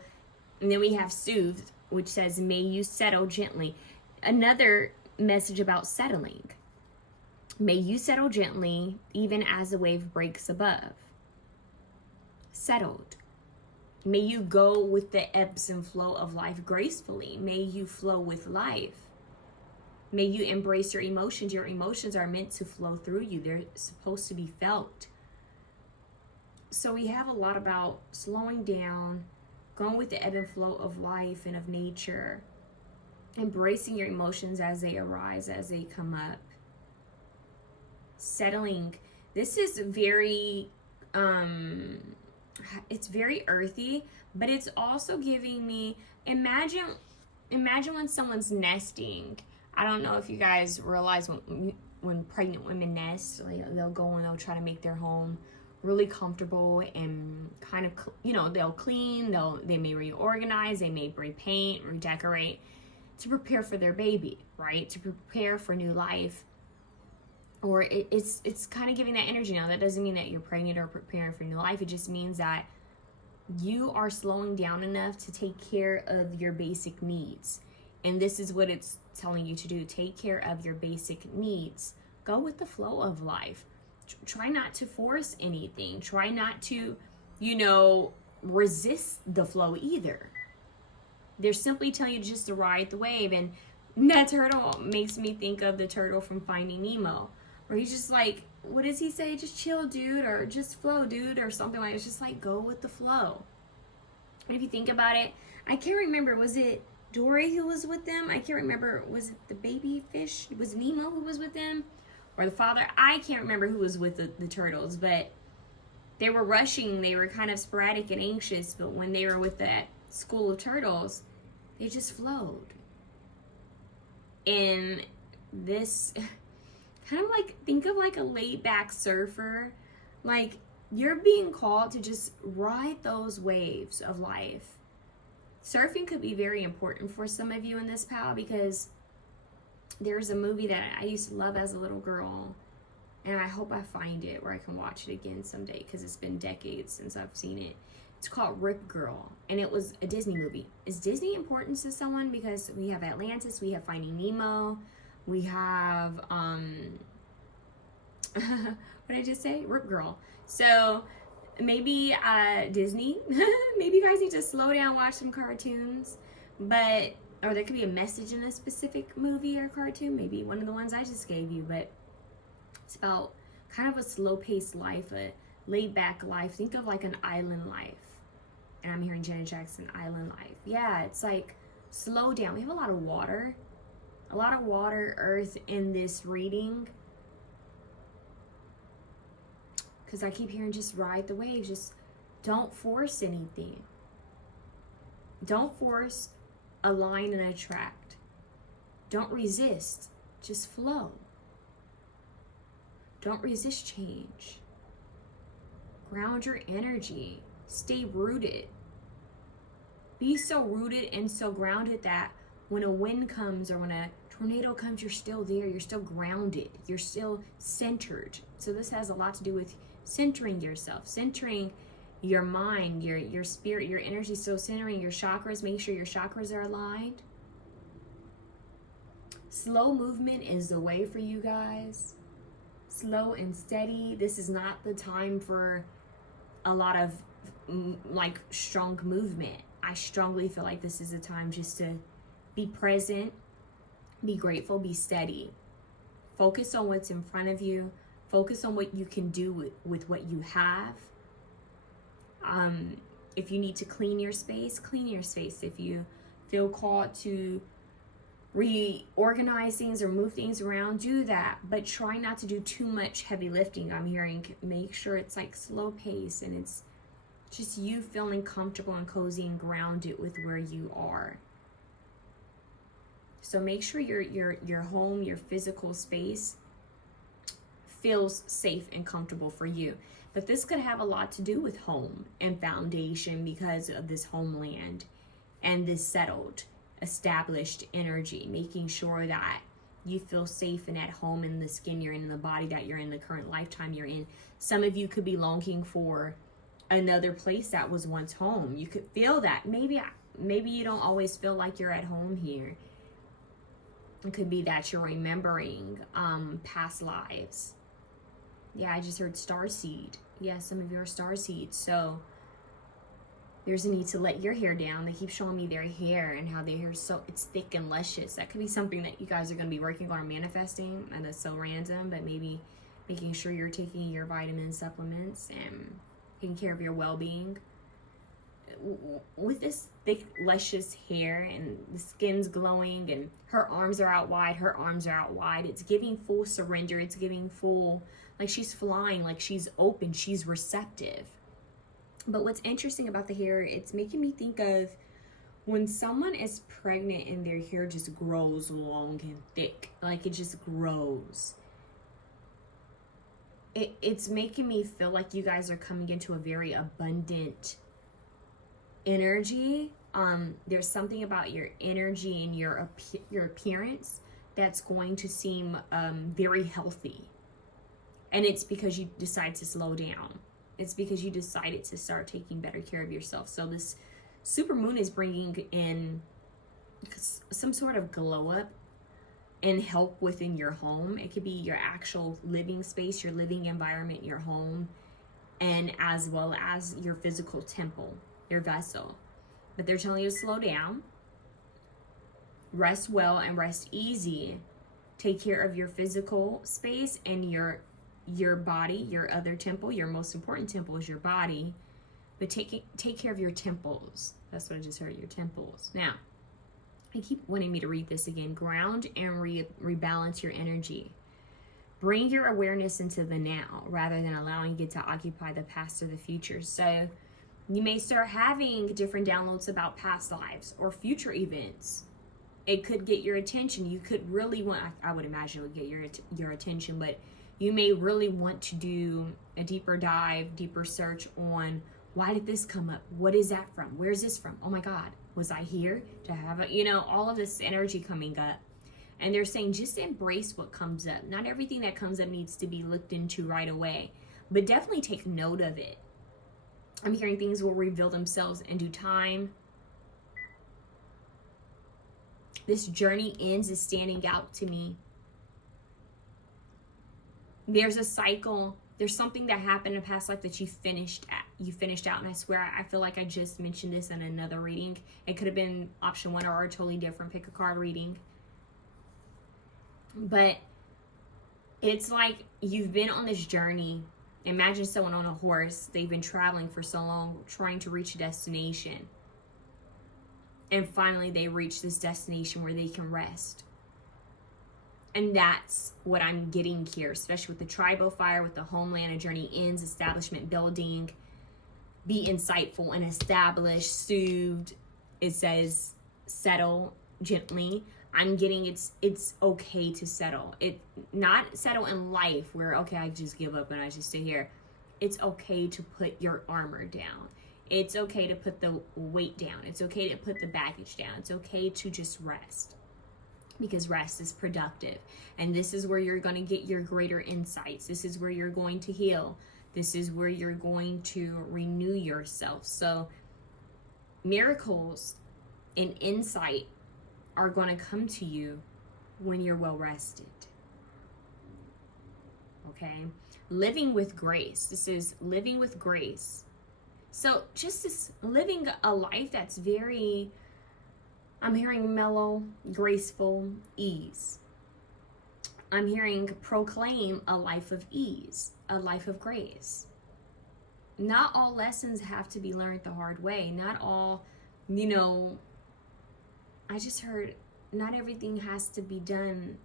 and then we have soothed, which says, may you settle gently. Another message about settling. May you settle gently, even as the wave breaks above. Settled. May you go with the ebbs and flow of life gracefully. May you flow with life. May you embrace your emotions. Your emotions are meant to flow through you. They're supposed to be felt. So we have a lot about slowing down, going with the ebb and flow of life and of nature, embracing your emotions as they arise, as they come up. Settling. This is very, it's very earthy, but it's also giving me, imagine when someone's nesting. I don't know if you guys realize when pregnant women nest, they'll go and they'll try to make their home really comfortable and kind of, they'll clean, they may reorganize, they may repaint, redecorate to prepare for their baby, right? To prepare for new life. Or it's kind of giving that energy. Now, that doesn't mean that you're pregnant or preparing for new life. It just means that you are slowing down enough to take care of your basic needs. And this is what it's telling you to do. Take care of your basic needs. Go with the flow of life. try not to force anything. Try not to, resist the flow either. They're simply telling you just to ride the wave. And that turtle makes me think of the turtle from Finding Nemo, where he's just like, what does he say? Just chill, dude, or just flow, dude, or something like that. It's just like, go with the flow. And if you think about it, I can't remember, was it Dory who was with them? I can't remember, was it the baby fish? Was Nemo who was with them? Or the father? I can't remember who was with the turtles, but they were rushing. They were kind of sporadic and anxious, but when they were with that school of turtles, they just flowed. And this, kind of like, think of like a laid back surfer. Like, you're being called to just ride those waves of life. Surfing could be very important for some of you in this pal, because there's a movie that I used to love as a little girl, and I hope I find it where I can watch it again someday, because it's been decades since I've seen it. It's called Rip Girl, and it was a Disney movie. Is Disney important to someone? Because we have Atlantis, we have Finding Nemo, we have, what did I just say? Rip Girl. So maybe Disney, maybe you guys need to slow down, watch some cartoons, or there could be a message in a specific movie or cartoon, maybe one of the ones I just gave you, but it's about kind of a slow-paced life, a laid-back life. Think of like an island life. And I'm hearing Janet Jackson, island life. Yeah, it's like, slow down. We have a lot of water, earth in this reading. Because I keep hearing just ride the waves. Just don't force anything. Don't force, align, and attract. Don't resist. Just flow. Don't resist change. Ground your energy. Stay rooted. Be so rooted and so grounded that when a wind comes or when a tornado comes, you're still there. You're still grounded. You're still centered. So this has a lot to do with centering yourself, centering your mind, your spirit, your energy. So centering your chakras, make sure your chakras are aligned. Slow movement is the way for you guys. Slow and steady. This is not the time for a lot of like strong movement. I strongly feel like this is a time just to be present, be grateful, be steady. Focus on what's in front of you. Focus on what you can do with what you have. If you need to clean your space, clean your space. If you feel called to reorganize things or move things around, do that. But try not to do too much heavy lifting. I'm hearing, make sure it's like slow pace and it's just you feeling comfortable and cozy and grounded with where you are. So make sure your home, your physical space feels safe and comfortable for you. But this could have a lot to do with home and foundation because of this homeland and this settled, established energy, making sure that you feel safe and at home in the skin you're in the body that you're in, the current lifetime you're in. Some of you could be longing for another place that was once home. You could feel that. Maybe you don't always feel like you're at home here. It could be that you're remembering past lives. Yeah, I just heard starseed. Yeah, some of you are starseeds. So there's a need to let your hair down. They keep showing me their hair and how their hair is so, it's thick and luscious. That could be something that you guys are going to be working on or manifesting. And that's so random, but maybe making sure you're taking your vitamin supplements and taking care of your well-being. With this thick, luscious hair and the skin's glowing and her arms are out wide, it's giving full surrender. It's giving full, like she's flying, like she's open, she's receptive. But what's interesting about the hair, it's making me think of when someone is pregnant and their hair just grows long and thick, like it just grows. It's making me feel like you guys are coming into a very abundant energy. There's something about your energy and your appearance that's going to seem very healthy. And it's because you decide to slow down. It's because you decided to start taking better care of yourself. So this super moon is bringing in some sort of glow up and help within your home. It could be your actual living space, your living environment, your home, and as well as your physical temple, your vessel. But they're telling you to slow down, rest well and rest easy. Take care of your physical space and your body, your other temple. Your most important temple is your body, but take care of your temples. That's what I just heard, your temples. Now, I keep wanting me to read this again. Ground and rebalance your energy. Bring your awareness into the now rather than allowing it to occupy the past or the future. So you may start having different downloads about past lives or future events. It could get your attention. You could really want, I would imagine it would get your attention, but you may really want to do a deeper dive, deeper search on, why did this come up? What is that from? Where's this from? Oh my God, was I here to have it? You know, all of this energy coming up. And they're saying just embrace what comes up. Not everything that comes up needs to be looked into right away, but definitely take note of it. I'm hearing things will reveal themselves in due time. This journey ends is standing out to me. There's a cycle. There's something that happened in a past life that you finished out. And I swear, I feel like I just mentioned this in another reading. It could have been option 1 or a totally different pick a card reading. But it's like you've been on this journey. Imagine someone on a horse. They've been traveling for so long, trying to reach a destination. And finally, they reach this destination where they can rest. And that's what I'm getting here, especially with the tribal fire, with the homeland, a journey ends, establishment building, be insightful and established, soothed. It says settle gently. I'm getting it's okay to settle. It not settle in life where, okay, I just give up and I just stay here. It's okay to put your armor down. It's okay to put the weight down. It's okay to put the baggage down. It's okay to just rest, because rest is productive. And this is where you're going to get your greater insights. This is where you're going to heal. This is where you're going to renew yourself. So miracles and insight are going to come to you when you're well rested. Okay? Living with grace. This is living with grace. So just this living a life that's very, I'm hearing mellow, graceful, ease. I'm hearing proclaim a life of ease, a life of grace. Not all lessons have to be learned the hard way. Not all, I just heard not everything has to be done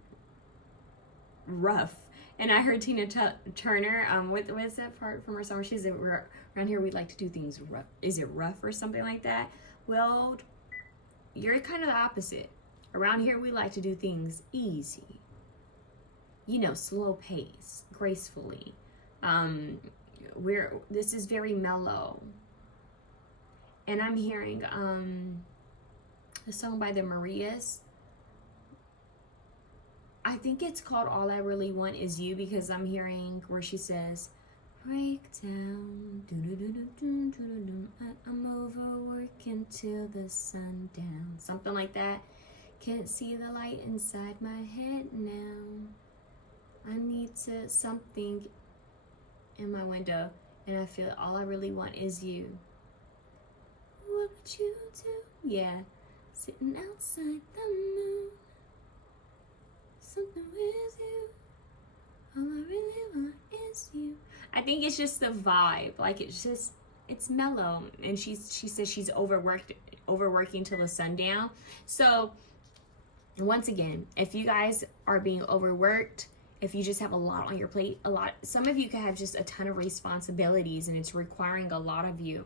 rough. And I heard Tina Turner, what's that part from her song? She said, around here we like to do things rough. Is it rough or something like that? Well, you're kind of the opposite. Around here we like to do things easy. Slow pace, gracefully. This is very mellow. And I'm hearing a song by the Marias. I think it's called All I Really Want Is You, because I'm hearing where she says, break down, I'm overworking till the sun down. Something like that. Can't see the light inside my head now. I need something in my window, and I feel all I really want is you. What would you do? Yeah, sitting outside the moon. Something with you. All I really want is you. I think it's just the vibe. Like it's mellow. And she says she's overworking till the sundown. So once again, if you guys are being overworked, if you just have a lot on your plate, some of you could have just a ton of responsibilities and it's requiring a lot of you.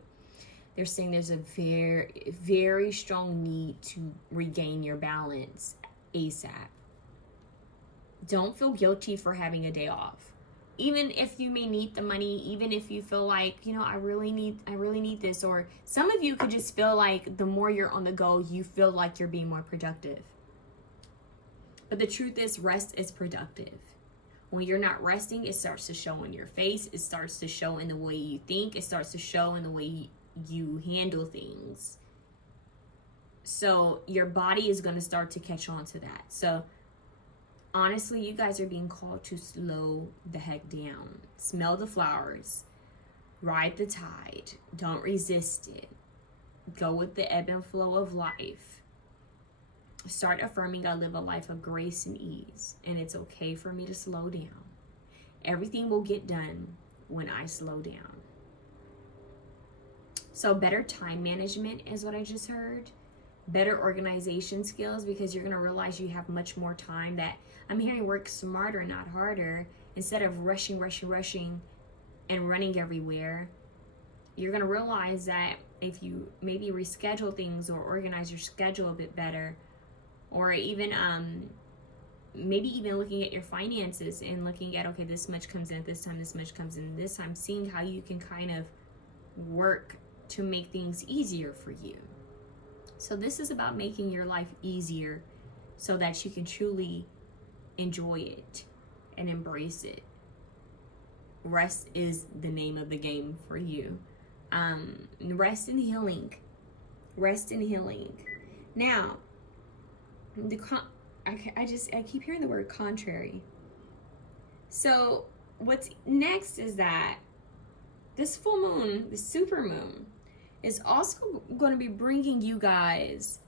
They're saying there's a very, very strong need to regain your balance ASAP. Don't feel guilty for having a day off. Even if you may need the money, even if you feel like, I really need this. Or some of you could just feel like the more you're on the go, you feel like you're being more productive. But the truth is, rest is productive. When you're not resting, it starts to show in your face. It starts to show in the way you think. It starts to show in the way you handle things. So your body is going to start to catch on to that. So honestly, you guys are being called to slow the heck down. Smell the flowers. Ride the tide. Don't resist it. Go with the ebb and flow of life. Start affirming I live a life of grace and ease, and it's okay for me to slow down. Everything will get done when I slow down. So better time management is what I just heard. Better organization skills, because you're going to realize you have much more time. That I'm hearing work smarter, not harder. Instead of rushing and running everywhere, you're going to realize that if you maybe reschedule things or organize your schedule a bit better, or even maybe even looking at your finances and looking at, okay, this much comes in this time, this much comes in this time, seeing how you can kind of work to make things easier for you. So this is about making your life easier so that you can truly enjoy it and embrace it. Rest is the name of the game for you. Rest and healing. Rest and healing. Now, I keep hearing the word contrary. So what's next is that this full moon, the super moon, is also going to be bringing you guys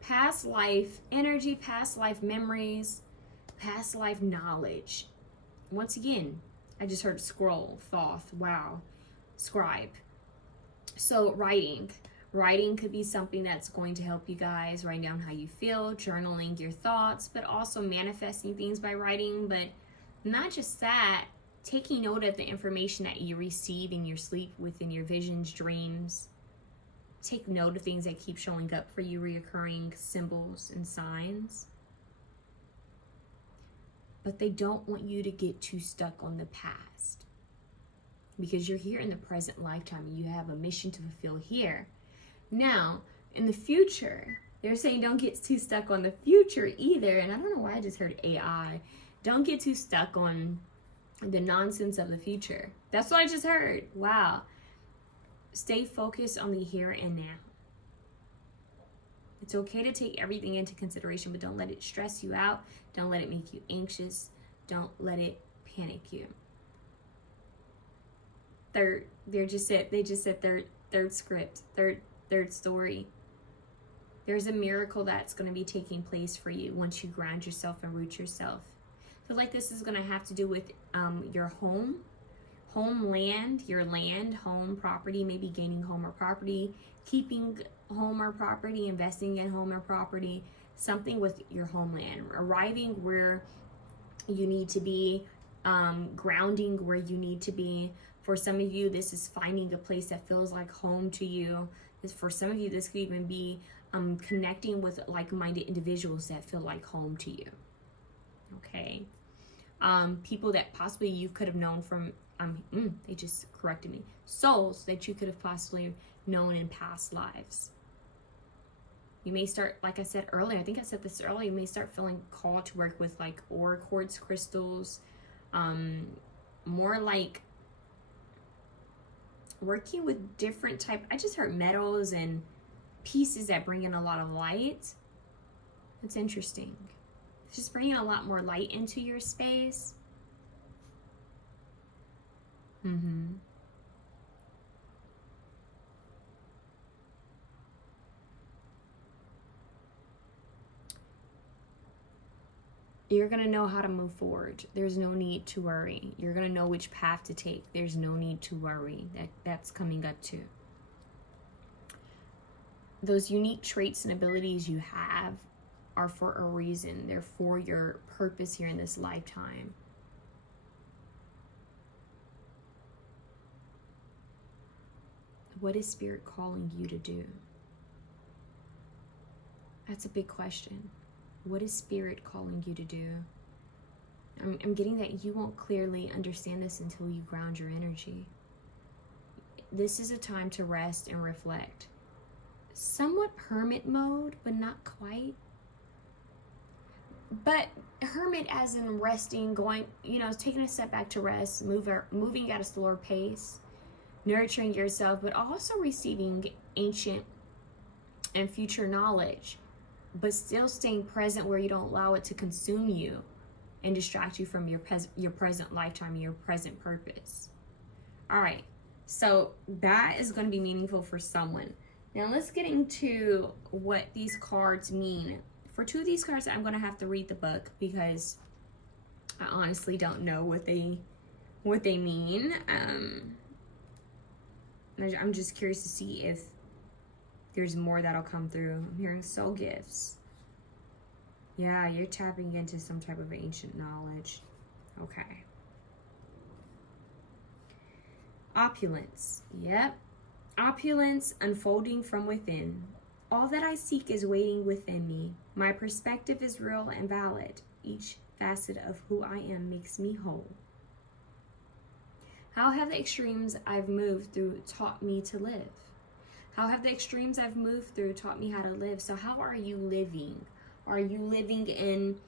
past life energy, past life memories, past life knowledge. Once again, I just heard scroll, thoth, wow, scribe. So writing could be something that's going to help you guys write down how you feel, journaling your thoughts, but also manifesting things by writing. But not just that, taking note of the information that you receive in your sleep, within your visions, dreams. Take note of things that keep showing up for you, reoccurring symbols and signs. But they don't want you to get too stuck on the past, because you're here in the present lifetime and you have a mission to fulfill here. Now, in the future, they're saying don't get too stuck on the future either. And I don't know why I just heard AI. Don't get too stuck on the nonsense of the future. That's what I just heard. Wow. Stay focused on the here and now. It's okay to take everything into consideration, but don't let it stress you out. Don't let it make you anxious. Don't let it panic you. They just said third script, third story. There's a miracle that's going to be taking place for you once you ground yourself and root yourself. I feel like this is going to have to do with your homeland, your land, home, property, maybe gaining home or property, keeping home or property, investing in home or property, something with your homeland, arriving where you need to be, grounding where you need to be. For some of you, this is finding a place that feels like home to you. For some of you, this could even be connecting with like-minded individuals that feel like home to you. Okay. People that possibly you could have known from, they just corrected me, souls that you could have possibly known in past lives. You may start, like I said earlier, I think I said this earlier, you may start feeling called to work with like ore quartz crystals, more like working with different type, I just heard metals and pieces that bring in a lot of light. It's interesting. It's just bringing a lot more light into your space. You're going to know how to move forward. There's no need to worry. You're going to know which path to take. There's no need to worry. That's coming up too. Those unique traits and abilities you have are for a reason. They're for your purpose here in this lifetime. What is Spirit calling you to do? That's a big question. What is Spirit calling you to do? I'm getting that you won't clearly understand this until you ground your energy. This is a time to rest and reflect. Somewhat hermit mode, but not quite. But hermit as in resting, going, taking a step back to rest, moving at a slower pace, nurturing yourself, but also receiving ancient and future knowledge, but still staying present where you don't allow it to consume you. and distract you from your present lifetime, your present purpose. All right, so that is going to be meaningful for someone. Now let's get into what these cards mean. For two of these cards, I'm going to have to read the book because I honestly don't know what they mean. I'm just curious to see if there's more that'll come through. I'm hearing soul gifts. Yeah, you're tapping into some type of ancient knowledge. Okay. Opulence. Yep. Opulence unfolding from within. All that I seek is waiting within me. My perspective is real and valid. Each facet of who I am makes me whole. How have the extremes I've moved through taught me to live? How have the extremes I've moved through taught me how to live? So how are you living? Are you living in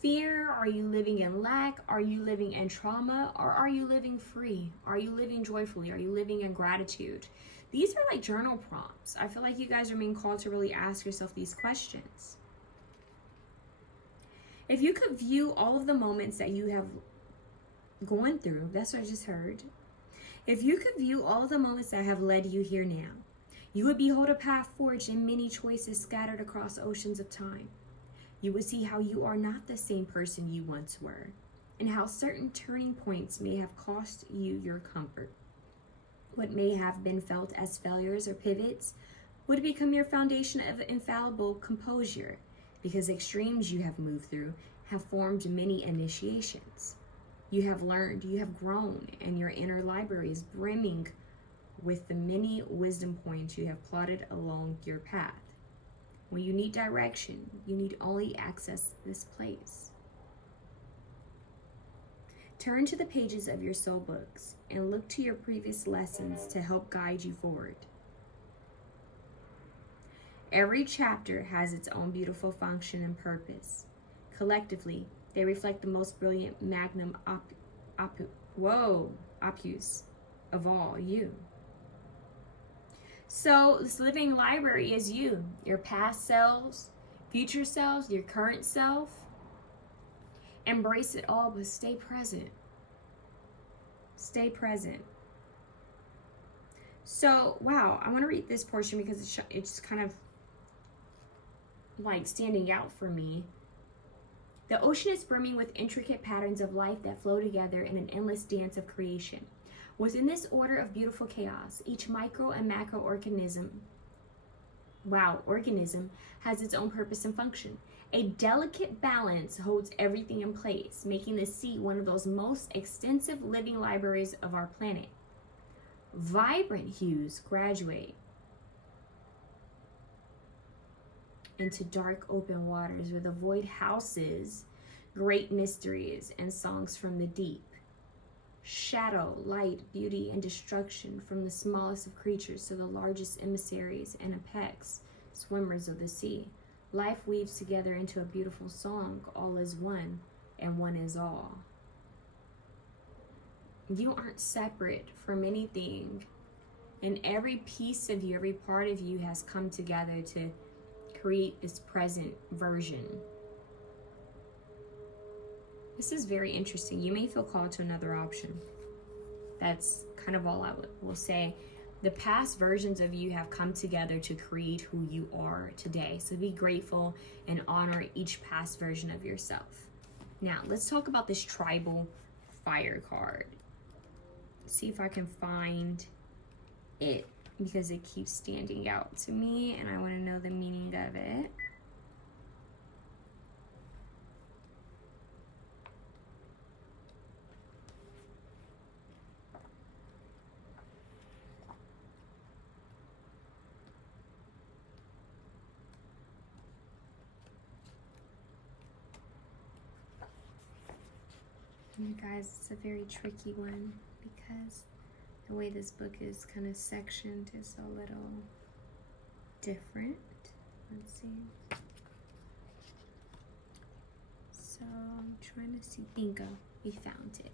fear? Are you living in lack? Are you living in trauma? Or are you living free? Are you living joyfully? Are you living in gratitude? These are like journal prompts. I feel like you guys are being called to really ask yourself these questions. If you could view all of the moments that you have gone through, that's what I just heard. If you could view all of the moments that have led you here now, you would behold a path forged in many choices scattered across oceans of time. You would see how you are not the same person you once were, and how certain turning points may have cost you your comfort. What may have been felt as failures or pivots would become your foundation of infallible composure, because extremes you have moved through have formed many initiations. You have learned, you have grown, and your inner library is brimming with the many wisdom points you have plotted along your path. When you need direction, you need only access this place. Turn to the pages of your soul books and look to your previous lessons to help guide you forward. Every chapter has its own beautiful function and purpose. Collectively, they reflect the most brilliant magnum opus of all, you. So this living library is you, your past selves, future selves, your current self. Embrace it all, but stay present. Stay present. So, wow, I want to read this portion because it's kind of like standing out for me. The ocean is brimming with intricate patterns of life that flow together in an endless dance of creation. Within this order of beautiful chaos, each micro and macro organism has its own purpose and function. A delicate balance holds everything in place, making the sea one of those most extensive living libraries of our planet. Vibrant hues graduate into dark open waters where the void houses great mysteries and songs from the deep. Shadow, light, beauty, and destruction from the smallest of creatures to the largest emissaries and apex swimmers of the sea. Life weaves together into a beautiful song. All is one, and one is all. You aren't separate from anything, and every piece of you, every part of you has come together to create this present version. This is very interesting. You may feel called to another option. That's kind of all I will say. The past versions of you have come together to create who you are today. So be grateful and honor each past version of yourself. Now, let's talk about this tribal fire card. See if I can find it because it keeps standing out to me and I want to know the meaning of it. You guys, it's a very tricky one because the way this book is kind of sectioned is a little different. Let's see. So I'm trying to see. Bingo, we found it.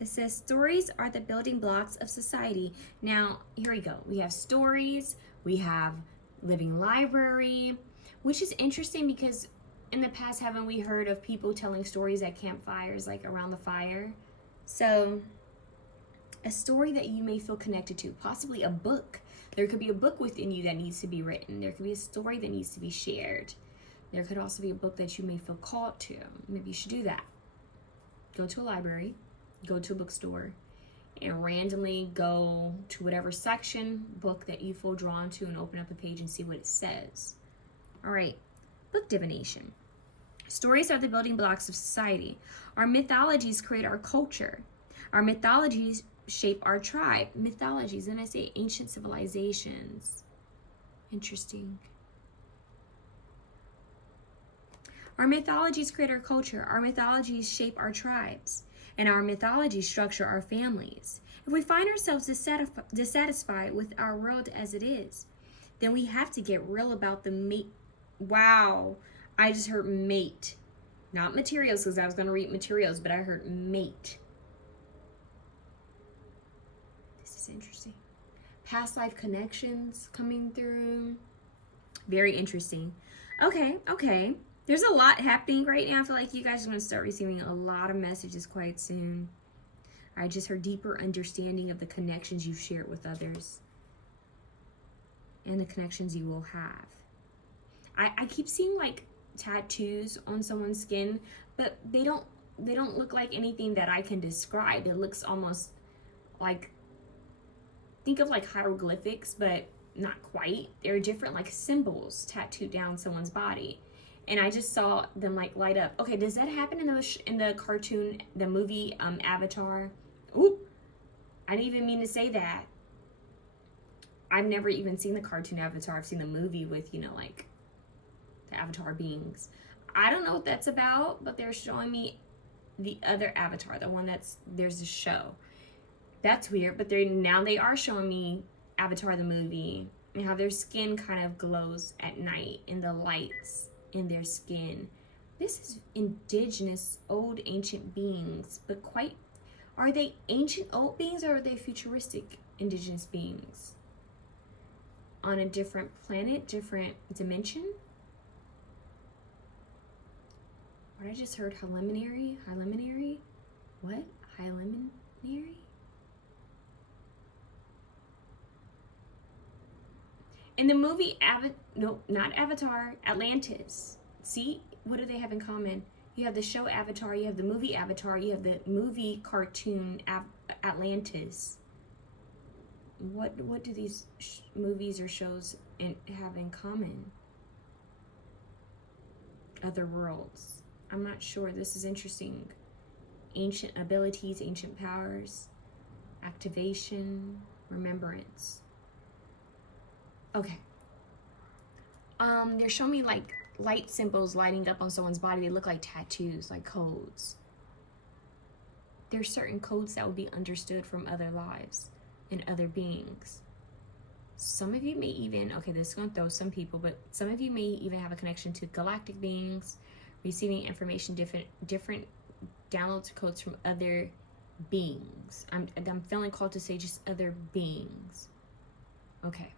It says stories are the building blocks of society. Now, here we go. We have stories, we have living library, which is interesting because in the past, haven't we heard of people telling stories at campfires, like around the fire? So a story that you may feel connected to, possibly a book. There could be a book within you that needs to be written. There could be a story that needs to be shared. There could also be a book that you may feel called to. Maybe you should do that. Go to a library, go to a bookstore, and randomly go to whatever section, book that you feel drawn to, and open up a page and see what it says. All right, book divination. Stories are the building blocks of society. Our mythologies create our culture. Our mythologies shape our tribe. Mythologies, and I say ancient civilizations. Interesting. Our mythologies create our culture. Our mythologies shape our tribes. And our mythologies structure our families. If we find ourselves dissatisfied with our world as it is, then we have to get real about the mate. Wow, I just heard mate. Not materials, because I was going to read materials, but I heard mate. This is interesting. Past life connections coming through. Very interesting. Okay. There's a lot happening right now. I feel like you guys are going to start receiving a lot of messages quite soon. I just heard deeper understanding of the connections you've shared with others and the connections you will have. I keep seeing like tattoos on someone's skin, but they don't look like anything that I can describe. It looks almost like, think of like hieroglyphics, but not quite. They're different like symbols tattooed down someone's body. And I just saw them like light up. Okay, does that happen in the cartoon, the movie Avatar? Oop, I didn't even mean to say that. I've never even seen the cartoon Avatar. I've seen the movie with, you know, like the Avatar beings. I don't know what that's about, but they're showing me the other Avatar, the one there's a show. That's weird, but they are showing me Avatar the movie and how their skin kind of glows at night in the lights in their skin. This is indigenous, old, ancient beings, but are they ancient, old beings, or are they futuristic, indigenous beings? On a different planet, different dimension? What I just heard, Heliminary? What? Heliminary? In the movie, not Avatar, Atlantis. See, what do they have in common? You have the show Avatar, you have the movie Avatar, you have the movie cartoon Atlantis. What do these movies or shows have in common? Other worlds. I'm not sure. This is interesting. Ancient abilities, ancient powers, activation, remembrance. Okay. They're showing me like light symbols lighting up on someone's body. They look like tattoos, like codes. There's certain codes that will be understood from other lives and other beings. Some of you may even, okay, this is going to throw some people, but some of you may even have a connection to galactic beings, receiving information, different downloads or codes from other beings. I'm feeling called to say just other beings. Okay.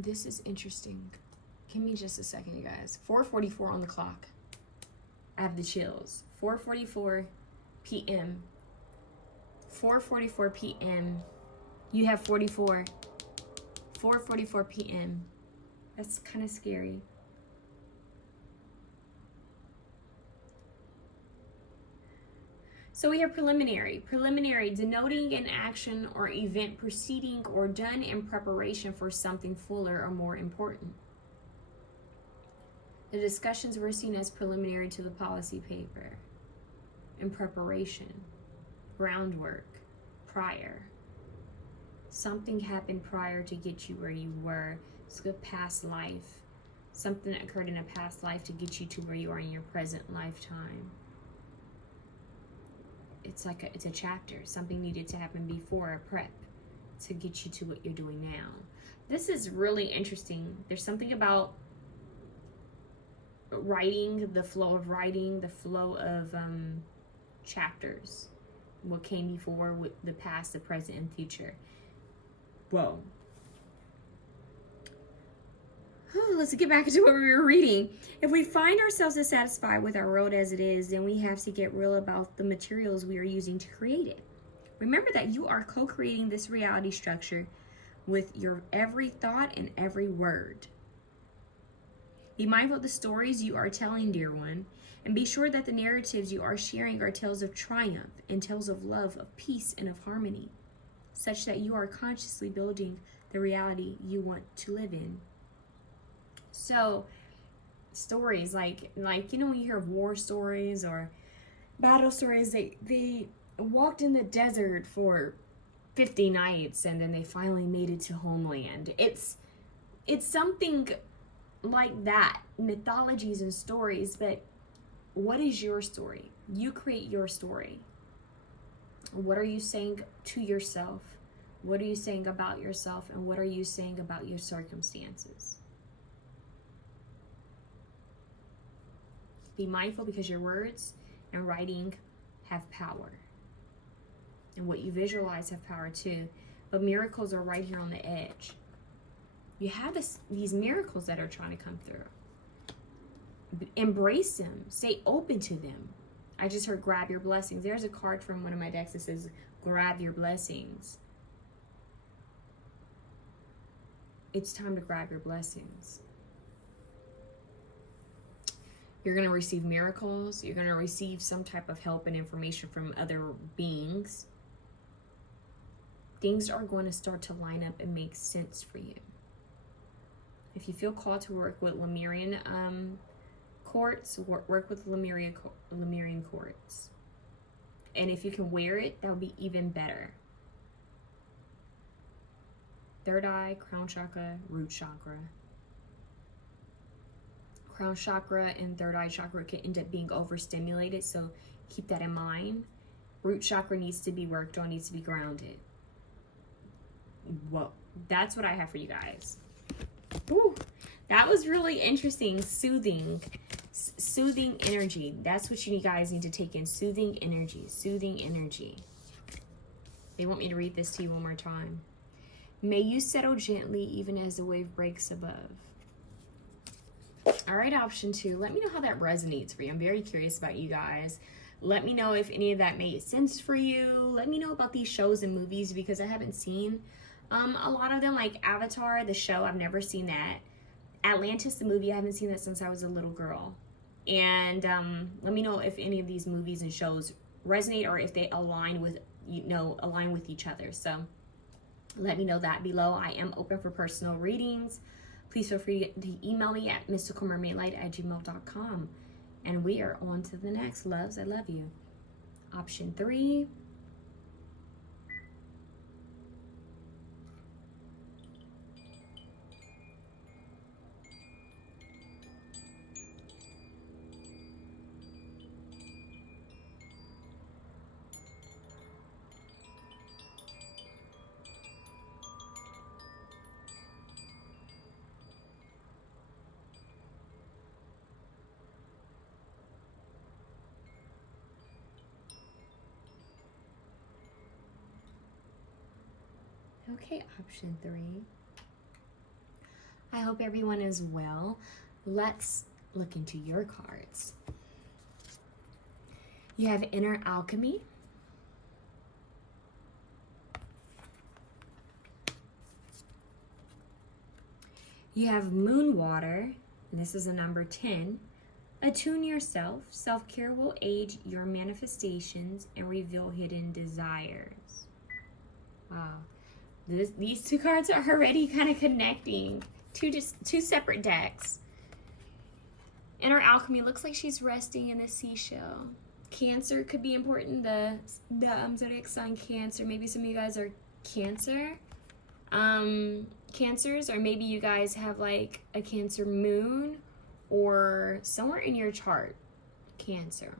This is interesting. Give me just a second, you guys. 4:44 on the clock. I have the chills. 4:44 p.m. 4:44 p.m. You have 44. 4:44 p.m. That's kind of scary. So we have preliminary. Preliminary, denoting an action or event proceeding or done in preparation for something fuller or more important. The discussions were seen as preliminary to the policy paper. In preparation, groundwork, prior. Something happened prior to get you where you were. It's a past life. Something that occurred in a past life to get you to where you are in your present lifetime. It's a chapter. Something needed to happen before a prep to get you to what you're doing now. This is really interesting. There's something about writing, the flow of chapters what came before, with the past, the present, and future. Whoa. Let's get back into what we were reading. If we find ourselves dissatisfied with our world as it is, then we have to get real about the materials we are using to create it. Remember that you are co-creating this reality structure with your every thought and every word. Be mindful of the stories you are telling, dear one, and be sure that the narratives you are sharing are tales of triumph and tales of love, of peace, and of harmony, such that you are consciously building the reality you want to live in. So, stories like you know, when you hear of war stories or battle stories, they walked in the desert for 50 nights and then they finally made it to homeland. It's something like that, mythologies and stories. But what is your story? You create your story. What are you saying to yourself? What are you saying about yourself? And what are you saying about your circumstances? Be mindful, because your words and writing have power. And what you visualize have power too. But miracles are right here on the edge. You have these miracles that are trying to come through. Embrace them. Stay open to them. I just heard grab your blessings. There's a card from one of my decks that says grab your blessings. It's time to grab your blessings. You're going to receive miracles. You're going to receive some type of help and information from other beings. Things are going to start to line up and make sense for you. If you feel called to work with Lemurian quartz, work with Lemurian quartz. And if you can wear it, that would be even better. Third eye, crown chakra, root chakra. Crown chakra and third eye chakra can end up being overstimulated, so keep that in mind. Root chakra needs to be worked on, needs to be grounded. Whoa, that's what I have for you guys. Ooh, that was really interesting. Soothing energy. That's what you guys need to take in. Soothing energy. They want me to read this to you one more time. May you settle gently even as the wave breaks above. All right, option 2. Let me know how that resonates for you. I'm very curious about you guys. Let me know if any of that made sense for you. Let me know about these shows and movies, because I haven't seen a lot of them, like Avatar, the show. I've never seen that. Atlantis, the movie, I haven't seen that since I was a little girl. And let me know if any of these movies and shows resonate, or if they align with each other. So let me know that below. I am open for personal readings. Please feel free to email me at mysticalmermaidlight@gmail.com. And we are on to the next. Loves, I love you. Option 3. Okay, option 3. I hope everyone is well. Let's look into your cards. You have Inner Alchemy. You have Moon Water, and this is a number 10. Attune yourself. Self-care will aid your manifestations and reveal hidden desires. Wow. These two cards are already kind of connecting. Two separate decks. Inner Alchemy looks like she's resting in a seashell. Cancer could be important. The zodiac sign Cancer. Maybe some of you guys are Cancer. Cancers, or maybe you guys have like a Cancer moon, or somewhere in your chart, Cancer.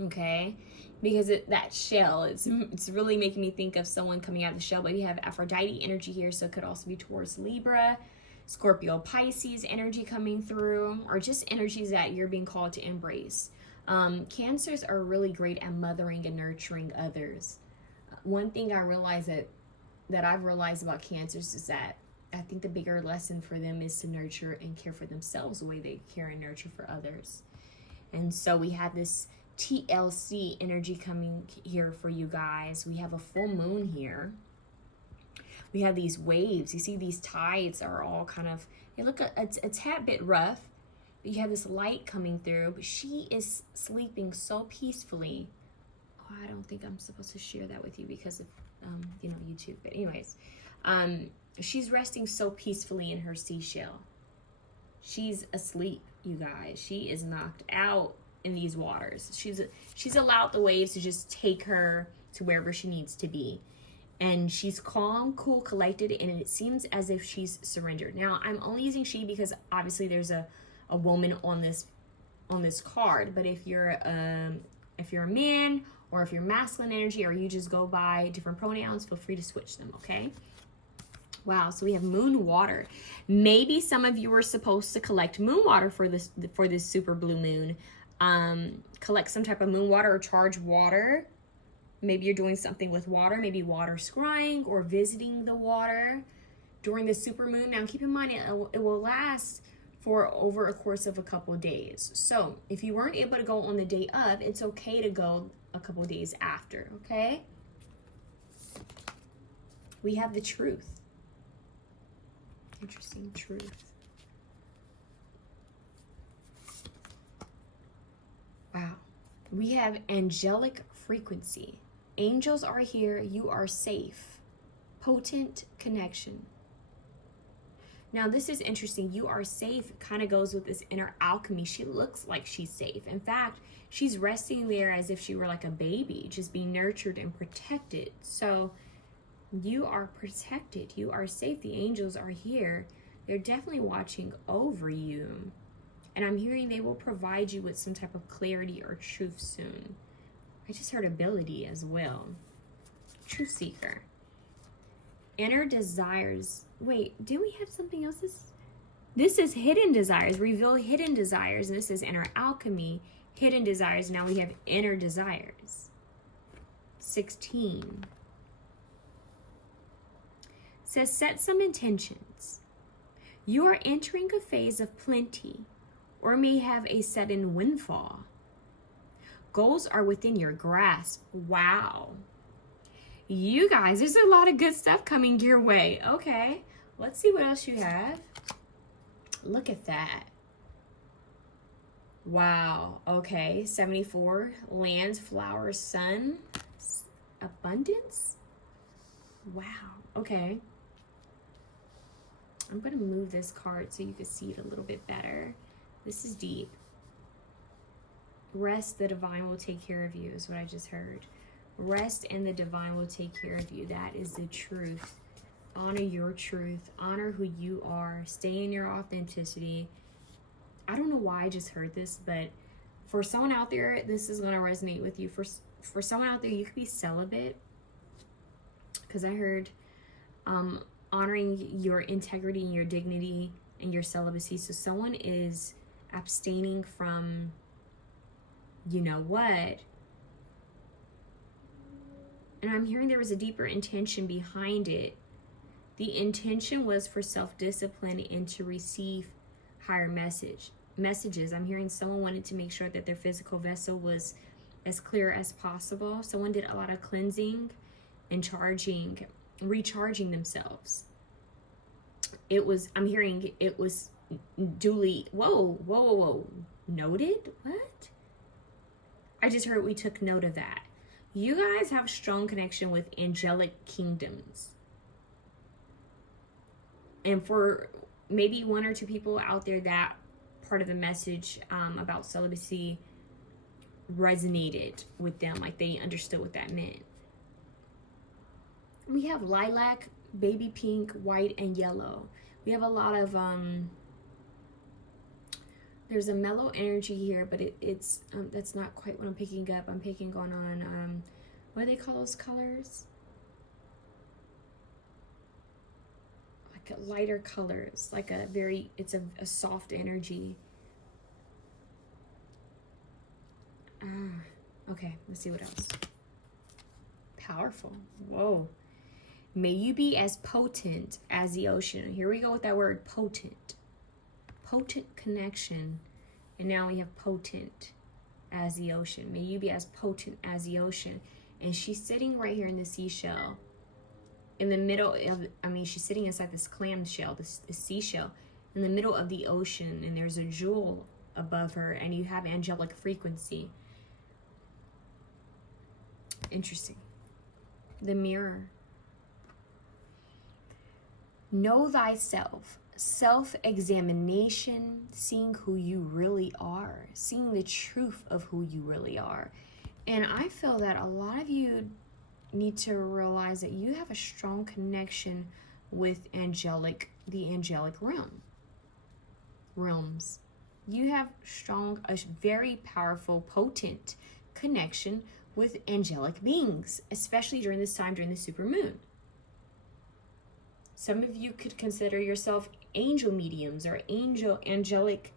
Okay, because that shell, it's really making me think of someone coming out of the shell. But you have Aphrodite energy here, so it could also be Taurus, Libra, Scorpio, Pisces energy coming through, or just energies that you're being called to embrace. Cancers are really great at mothering and nurturing others. One thing I realize that I've realized about cancers is that I think the bigger lesson for them is to nurture and care for themselves the way they care and nurture for others. And so we have this TLC energy coming here for you guys. We have a full moon here. We have these waves. You see these tides are all kind of, they look a tad bit rough. But you have this light coming through. But she is sleeping so peacefully. Oh, I don't think I'm supposed to share that with you because of, YouTube. But anyways, she's resting so peacefully in her seashell. She's asleep, you guys. She is knocked out in these waters. She's allowed the waves to just take her to wherever she needs to be. And she's calm, cool, collected, and it seems as if she's surrendered. Now, I'm only using she because obviously there's a woman on this card. But if you're a man, or if you're masculine energy, or you just go by different pronouns, feel free to switch them, okay? Wow, so we have moon water. Maybe some of you were supposed to collect moon water for this super blue moon. Collect some type of moon water or charge water. Maybe you're doing something with water, maybe water scrying or visiting the water during the super moon. Now keep in mind it will last for over a course of a couple of days. So if you weren't able to go on the day of, it's okay to go a couple of days after, okay? We have the truth. Interesting, truth. Wow. We have angelic frequency. Angels are here. You are safe. Potent connection. Now, this is interesting. You are safe kind of goes with this inner alchemy. She looks like she's safe. In fact, she's resting there as if she were like a baby, just being nurtured and protected. So you are protected. You are safe. The angels are here. They're definitely watching over you. And I'm hearing they will provide you with some type of clarity or truth soon. I just heard ability as well. Truth seeker. Inner desires. Wait, do we have something else? This is hidden desires. Reveal hidden desires. And this is inner alchemy. Hidden desires. Now we have inner desires. 16. Says set some intentions. You are entering a phase of plenty or may have a sudden windfall. Goals are within your grasp. Wow. You guys, there's a lot of good stuff coming your way. Okay, let's see what else you have. Look at that. Wow. Okay, 74. Lands, flowers, sun, abundance. Wow. Okay. I'm going to move this card so you can see it a little bit better. This is deep. Rest, the divine will take care of you, is what I just heard. Rest and the divine will take care of you. That is the truth. Honor your truth. Honor who you are. Stay in your authenticity. I don't know why I just heard this, but for someone out there, this is going to resonate with you. For someone out there, you could be celibate. Because I heard honoring your integrity and your dignity and your celibacy. So someone is abstaining from you know what. And I'm hearing there was a deeper intention behind it. The intention was for self-discipline and to receive higher messages. I'm hearing someone wanted to make sure that their physical vessel was as clear as possible. Someone did a lot of cleansing and recharging themselves. I'm hearing it was duly, whoa, noted? What? I just heard we took note of that. You guys have a strong connection with angelic kingdoms. And for maybe one or two people out there, that part of the message about celibacy resonated with them, like they understood what that meant. We have lilac, baby pink, white, and yellow. We have a lot of there's a mellow energy here, but it's that's not quite what I'm picking up. I'm picking on what do they call those colors? Like lighter colors, like it's a soft energy. Okay, let's see what else. Powerful. Whoa. May you be as potent as the ocean. Here we go with that word, potent. Potent connection. And now we have potent as the ocean. May you be as potent as the ocean. And she's sitting right here in the seashell. In the middle of, she's sitting inside this clam shell, this seashell, in the middle of the ocean. And there's a jewel above her. And you have angelic frequency. Interesting. The mirror. Know thyself. Self-examination, seeing who you really are, seeing the truth of who you really are. And I feel that a lot of you need to realize that you have a strong connection with the angelic realms. You have a very powerful, potent connection with angelic beings, especially during this time, during the supermoon. Some of you could consider yourself angel mediums or angelic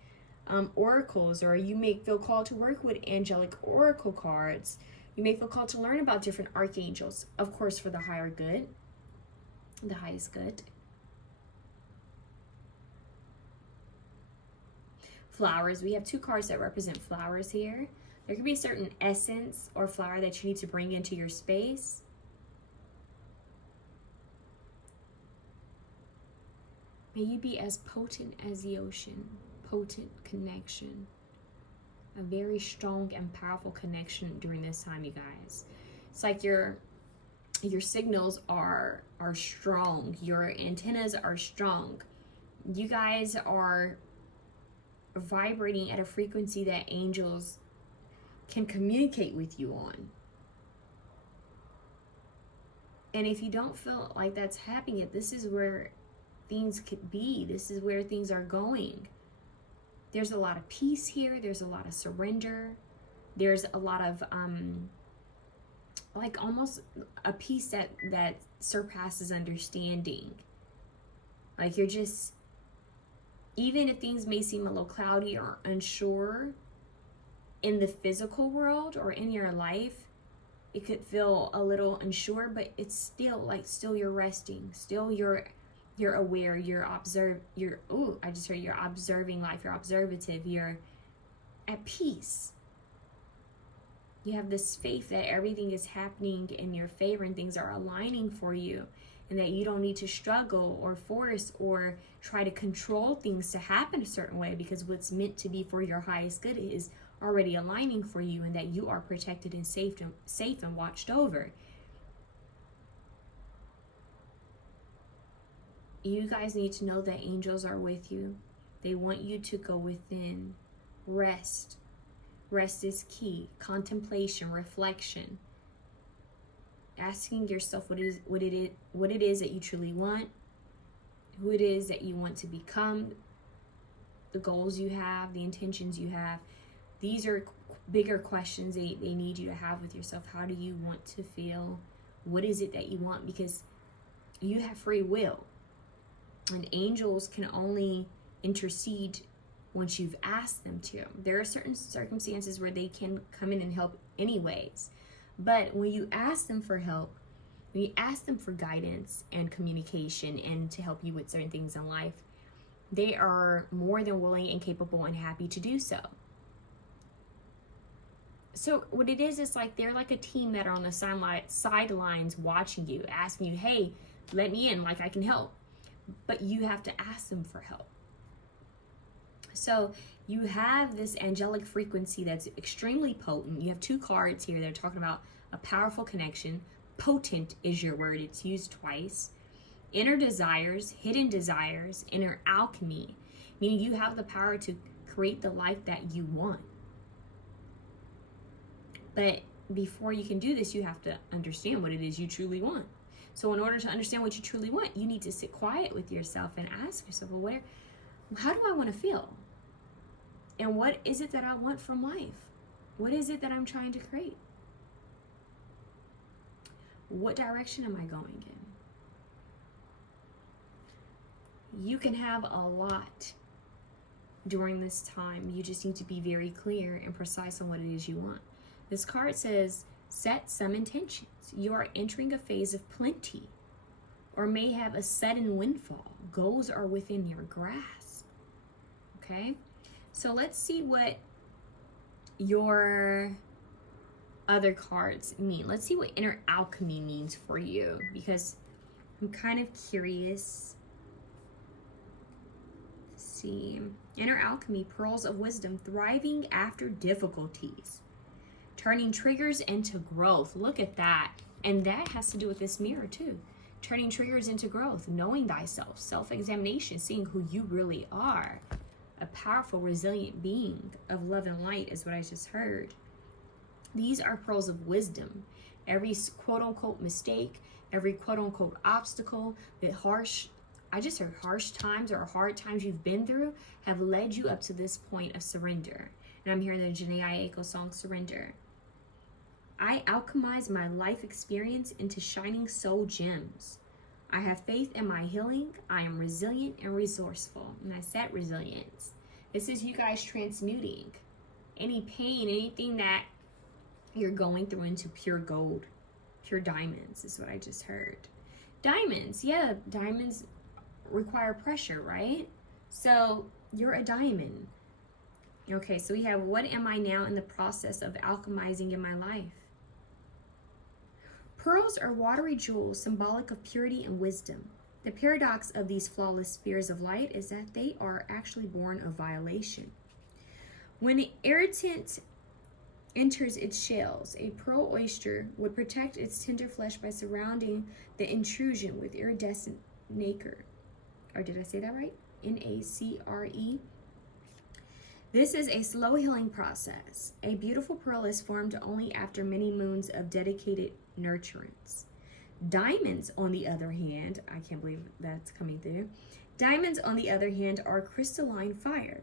oracles, or you may feel called to work with angelic oracle cards. You may feel called to learn about different archangels, of course, for the higher good, the highest good. Flowers. We have 2 cards that represent flowers here. There could be a certain essence or flower that you need to bring into your space. May you be as potent as the ocean. Potent connection. A very strong and powerful connection during this time, you guys. It's like your signals are strong. Your antennas are strong. You guys are vibrating at a frequency that angels can communicate with you on. And if you don't feel like that's happening yet, this is where things could be. This is where things are going. There's a lot of peace here. There's a lot of surrender. There's a lot of like almost a peace that surpasses understanding. Like you're just, even if things may seem a little cloudy or unsure in the physical world or in your life, it could feel a little unsure, but it's still you're resting. Still you're aware, you're observing life, you're observative, you're at peace. You have this faith that everything is happening in your favor and things are aligning for you, and that you don't need to struggle or force or try to control things to happen a certain way, because what's meant to be for your highest good is already aligning for you, and that you are protected and safe and watched over. You guys need to know that angels are with you. They want you to go within. Rest. Rest is key. Contemplation, reflection. Asking yourself what it is that you truly want, who it is that you want to become, the goals you have, the intentions you have. These are bigger questions they need you to have with yourself. How do you want to feel? What is it that you want? Because you have free will. And angels can only intercede once you've asked them to. There are certain circumstances where they can come in and help anyways. But when you ask them for help, when you ask them for guidance and communication and to help you with certain things in life, they are more than willing and capable and happy to do so. So what it is like they're like a team that are on the sidelines watching you, asking you, hey, let me in, like I can help. But you have to ask them for help. So you have this angelic frequency that's extremely potent. You have 2 cards here that are talking about a powerful connection. Potent is your word. It's used twice. Inner desires, hidden desires, inner alchemy, meaning you have the power to create the life that you want. But before you can do this, you have to understand what it is you truly want. So in order to understand what you truly want, you need to sit quiet with yourself and ask yourself, well, how do I want to feel? And what is it that I want from life? What is it that I'm trying to create? What direction am I going in? You can have a lot during this time. You just need to be very clear and precise on what it is you want. This card says, set some intentions. You are entering a phase of plenty or may have a sudden windfall. Goals are within your grasp. Okay? So let's see what your other cards mean. Let's see what inner alchemy means for you, because I'm kind of curious. Let's see. Inner alchemy, pearls of wisdom, thriving after difficulties, turning triggers into growth. Look at that. And that has to do with this mirror too. Turning triggers into growth, knowing thyself, self-examination, seeing who you really are. A powerful, resilient being of love and light is what I just heard. These are pearls of wisdom. Every quote-unquote mistake, every quote-unquote obstacle, the harsh, I just heard harsh times or hard times you've been through have led you up to this point of surrender. And I'm hearing the Jhené Aiko song, Surrender. I alchemize my life experience into shining soul gems. I have faith in my healing. I am resilient and resourceful. And I said resilience. This is you guys transmuting any pain, anything that you're going through into pure gold, pure diamonds is what I just heard. Diamonds, yeah, diamonds require pressure, right? So you're a diamond. Okay, so we have, what am I now in the process of alchemizing in my life? Pearls are watery jewels, symbolic of purity and wisdom. The paradox of these flawless spheres of light is that they are actually born of violation. When an irritant enters its shells, a pearl oyster would protect its tender flesh by surrounding the intrusion with iridescent nacre. Or did I say that right? N-A-C-R-E. This is a slow healing process. A beautiful pearl is formed only after many moons of dedicated nurturance. Diamonds, on the other hand, I can't believe that's coming through. Diamonds, on the other hand, are crystalline fire.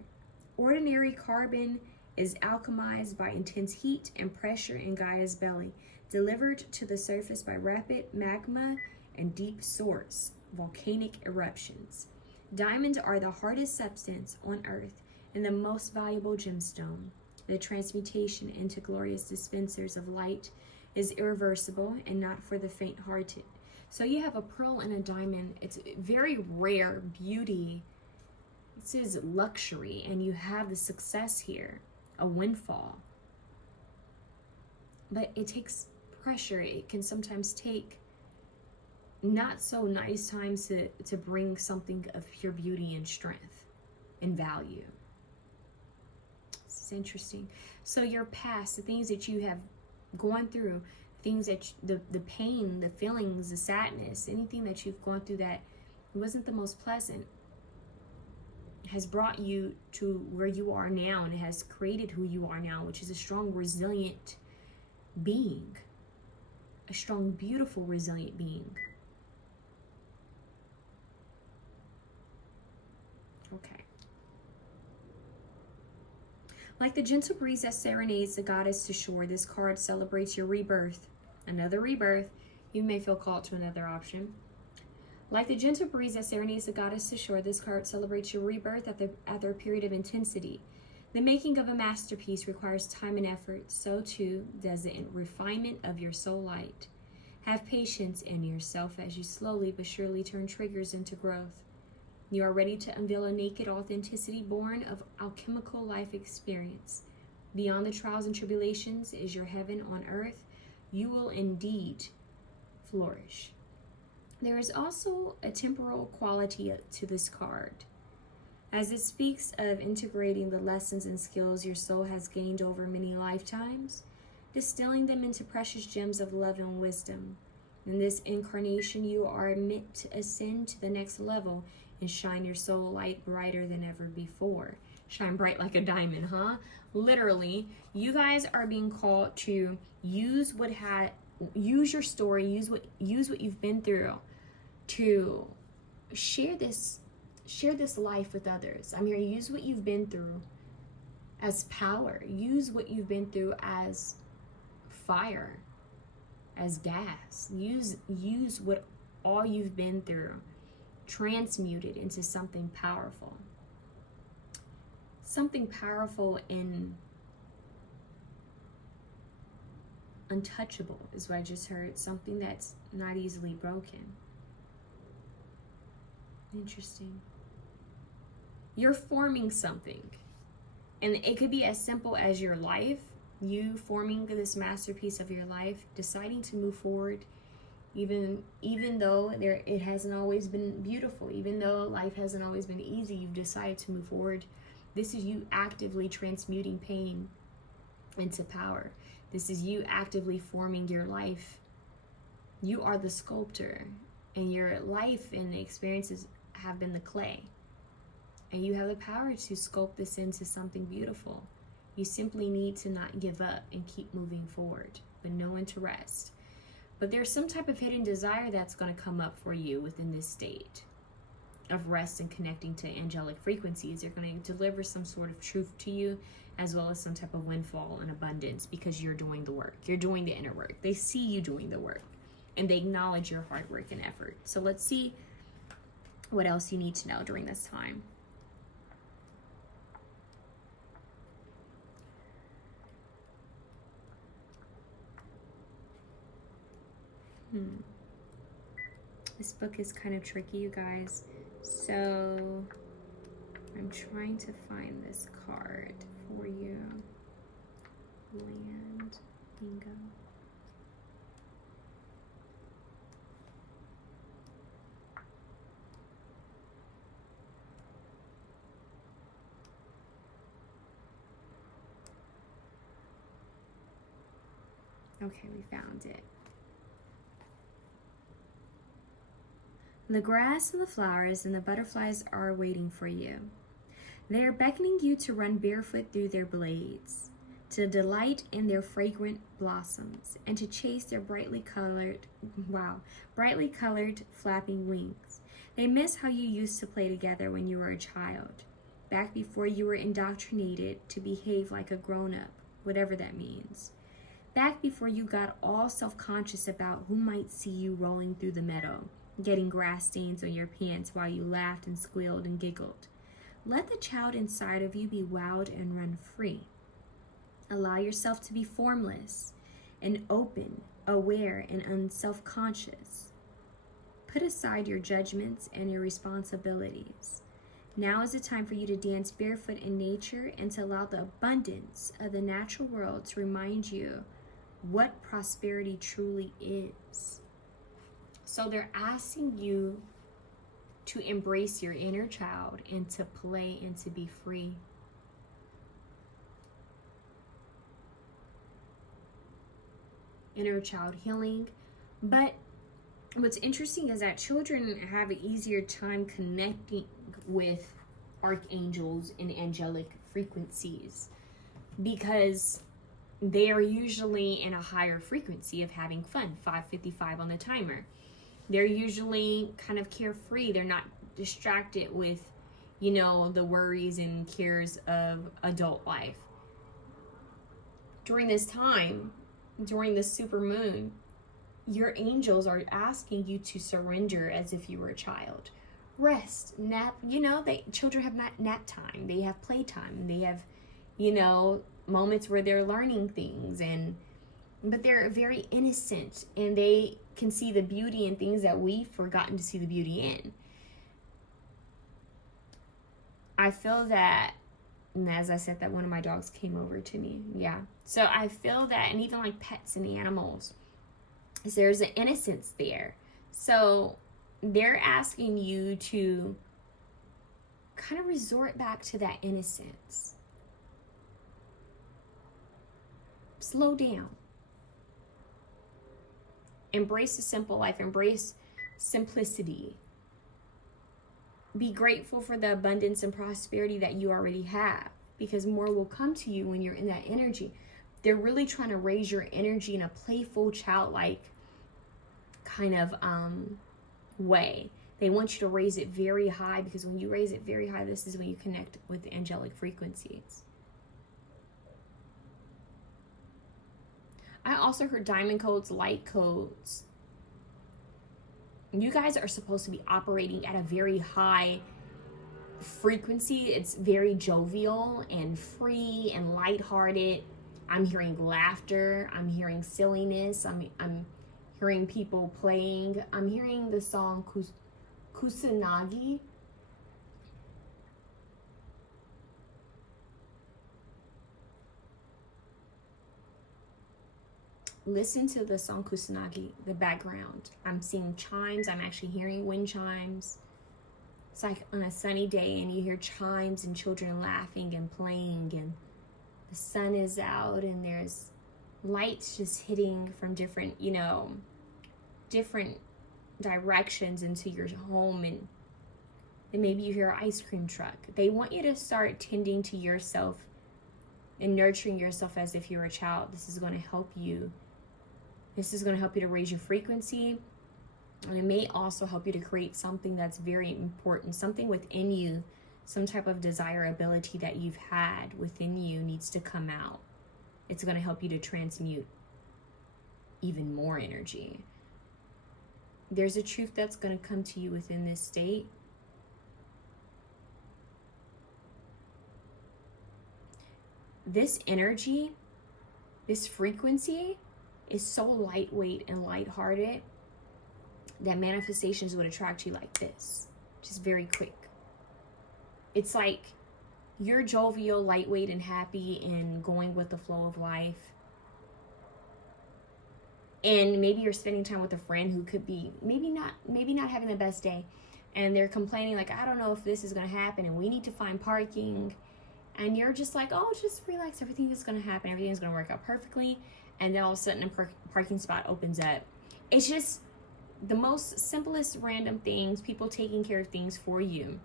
Ordinary carbon is alchemized by intense heat and pressure in Gaia's belly, delivered to the surface by rapid magma and deep source, volcanic eruptions. Diamonds are the hardest substance on earth and the most valuable gemstone. The transmutation into glorious dispensers of light is irreversible and not for the faint-hearted. So you have a pearl and a diamond. It's very rare beauty. This is luxury, and you have the success here, a windfall. But it takes pressure. It can sometimes take not so nice times to bring something of pure beauty and strength and value. This is interesting. So your past, the things that you have gone through, things that the pain, the feelings, the sadness, anything that you've gone through that wasn't the most pleasant, has brought you to where you are now, and it has created who you are now, which is a strong, resilient being. A strong, beautiful, resilient being. Okay. Like the gentle breeze that serenades the goddess to shore, this card celebrates your rebirth. Another rebirth. You may feel called to another option. Like the gentle breeze that serenades the goddess to shore, this card celebrates your rebirth after a period of intensity. The making of a masterpiece requires time and effort. So too does the refinement of your soul light. Have patience in yourself as you slowly but surely turn triggers into growth. You are ready to unveil a naked authenticity born of alchemical life experience. Beyond the trials and tribulations is your heaven on earth. You will indeed flourish. There is also a temporal quality to this card, as it speaks of integrating the lessons and skills your soul has gained over many lifetimes, distilling them into precious gems of love and wisdom. In this incarnation, you are meant to ascend to the next level and shine your soul light brighter than ever before. Shine bright like a diamond, huh? Literally, you guys are being called to use your story, use what you've been through to share this life with others. I'm here, use what you've been through as power. Use what you've been through as fire, as gas. Use what all you've been through, transmute it into something powerful. Something powerful in untouchable is what I just heard. Something that's not easily broken. Interesting. You're forming something. And it could be as simple as your life, you forming this masterpiece of your life, deciding to move forward, even though it hasn't always been beautiful, even though life hasn't always been easy, you've decided to move forward. This is you actively transmuting pain into power. This is you actively forming your life. You are the sculptor, and your life and the experiences have been the clay. And you have the power to sculpt this into something beautiful. You simply need to not give up and keep moving forward, but know when to rest. But there's some type of hidden desire that's going to come up for you within this state of rest and connecting to angelic frequencies. They're going to deliver some sort of truth to you, as well as some type of windfall and abundance, because you're doing the work. You're doing the inner work. They see you doing the work, and they acknowledge your hard work and effort. So let's see what else you need to know during this time. This book is kind of tricky, you guys. So I'm trying to find this card for you. Land, bingo. Okay, we found it. The grass and the flowers and the butterflies are waiting for you. They are beckoning you to run barefoot through their blades, to delight in their fragrant blossoms, and to chase their brightly colored flapping wings. They miss how you used to play together when you were a child, back before you were indoctrinated to behave like a grown-up, whatever that means. Back before you got all self-conscious about who might see you rolling through the meadow, getting grass stains on your pants while you laughed and squealed and giggled. Let the child inside of you be wild and run free. Allow yourself to be formless and open, aware, and unself-conscious. Put aside your judgments and your responsibilities. Now is the time for you to dance barefoot in nature and to allow the abundance of the natural world to remind you what prosperity truly is. So they're asking you to embrace your inner child and to play and to be free. Inner child healing. But what's interesting is that children have an easier time connecting with archangels and angelic frequencies because they are usually in a higher frequency of having fun, 555 on the timer. They're usually kind of carefree. They're not distracted with, the worries and cares of adult life. During this time, during the super moon, your angels are asking you to surrender as if you were a child. Rest, nap, children have nap time. They have playtime. They have, moments where they're learning things, but they're very innocent, and they can see the beauty in things that we've forgotten to see the beauty in. I feel that, and as I said, that one of my dogs came over to me. Yeah. So I feel that, and even like pets and animals, there's an innocence there. So they're asking you to kind of resort back to that innocence. Slow down. Embrace a simple life. Embrace simplicity. Be grateful for the abundance and prosperity that you already have, because more will come to you when you're in that energy. They're really trying to raise your energy in a playful, childlike kind of way. They want you to raise it very high, because when you raise it very high, this is when you connect with the angelic frequencies. I also heard diamond codes, light codes. You guys are supposed to be operating at a very high frequency. It's very jovial and free and lighthearted. I'm hearing laughter. I'm hearing silliness. I'm hearing people playing. I'm hearing the song Kusanagi. Listen to the song Kusanagi, the background. I'm seeing chimes. I'm actually hearing wind chimes. It's like on a sunny day and you hear chimes and children laughing and playing, and the sun is out and there's lights just hitting from different, you know, different directions into your home, and maybe you hear an ice cream truck. They want you to start tending to yourself and nurturing yourself as if you're a child. This is going to help you. This is going to help you to raise your frequency. And it may also help you to create something that's very important, something within you, some type of desirability that you've had within you needs to come out. It's going to help you to transmute even more energy. There's a truth that's going to come to you within this state. This energy, this frequency is so lightweight and lighthearted that manifestations would attract you like this, just very quick. It's like you're jovial, lightweight, and happy and going with the flow of life. And maybe you're spending time with a friend who could be maybe not having the best day, and they're complaining like, I don't know if this is going to happen and we need to find parking. And you're just like, oh, just relax, everything is going to happen, everything's going to work out perfectly. And then all of a sudden a parking spot opens up. It's just the most simplest random things, people taking care of things for you.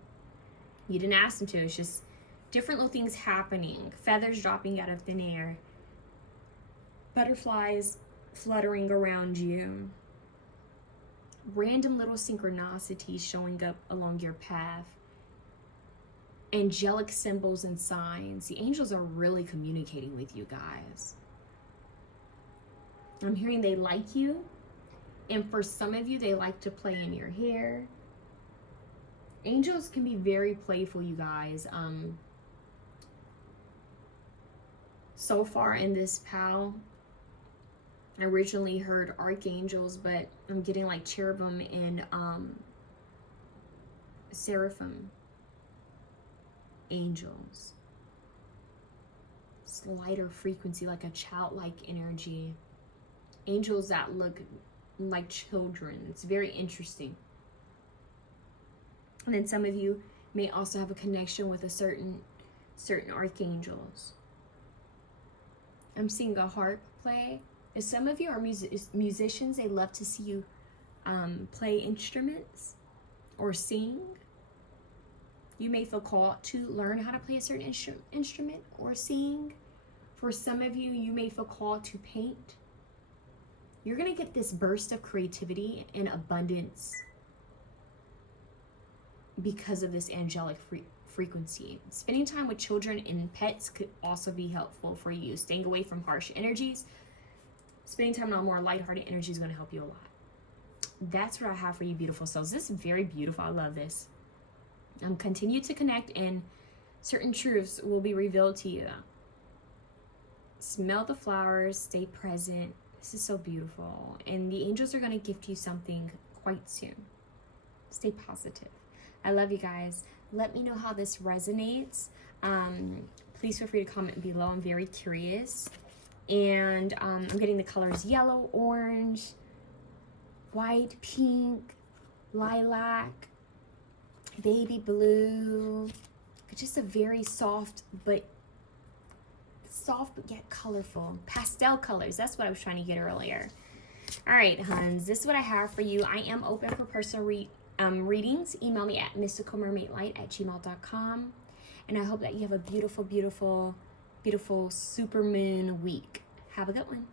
You didn't ask them to. It's just different little things happening. Feathers dropping out of thin air. Butterflies fluttering around you. Random little synchronicities showing up along your path. Angelic symbols and signs. The angels are really communicating with you guys. I'm hearing they like you. And for some of you, they like to play in your hair. Angels can be very playful, you guys. So far in this POW, I originally heard archangels, but I'm getting like cherubim and seraphim angels. It's lighter frequency, like a childlike energy. Angels that look like children. It's very interesting. And then some of you may also have a connection with a certain archangels. I'm seeing a harp play. If some of you are musicians, they love to see you play instruments or sing. You may feel called to learn how to play a certain instrument or sing. For some of you, you may feel called to paint. You're going to get this burst of creativity and abundance because of this angelic frequency. Spending time with children and pets could also be helpful for you. Staying away from harsh energies. Spending time on more lighthearted energy is going to help you a lot. That's what I have for you, beautiful souls. This is very beautiful. I love this. Continue to connect, and certain truths will be revealed to you. Smell the flowers. Stay present. This is so beautiful. And the angels are going to gift you something quite soon. Stay positive. I love you guys. Let me know how this resonates. Please feel free to comment below. I'm very curious. And I'm getting the colors yellow, orange, white, pink, lilac, baby blue. Just a very soft but yet colorful pastel colors. That's what I was trying to get earlier. All right, huns, this is what I have for you. I am open for personal readings. Email me at mystical_mermaid_light@gmail.com, and I hope that you have a beautiful, beautiful, beautiful super moon week. Have a good one.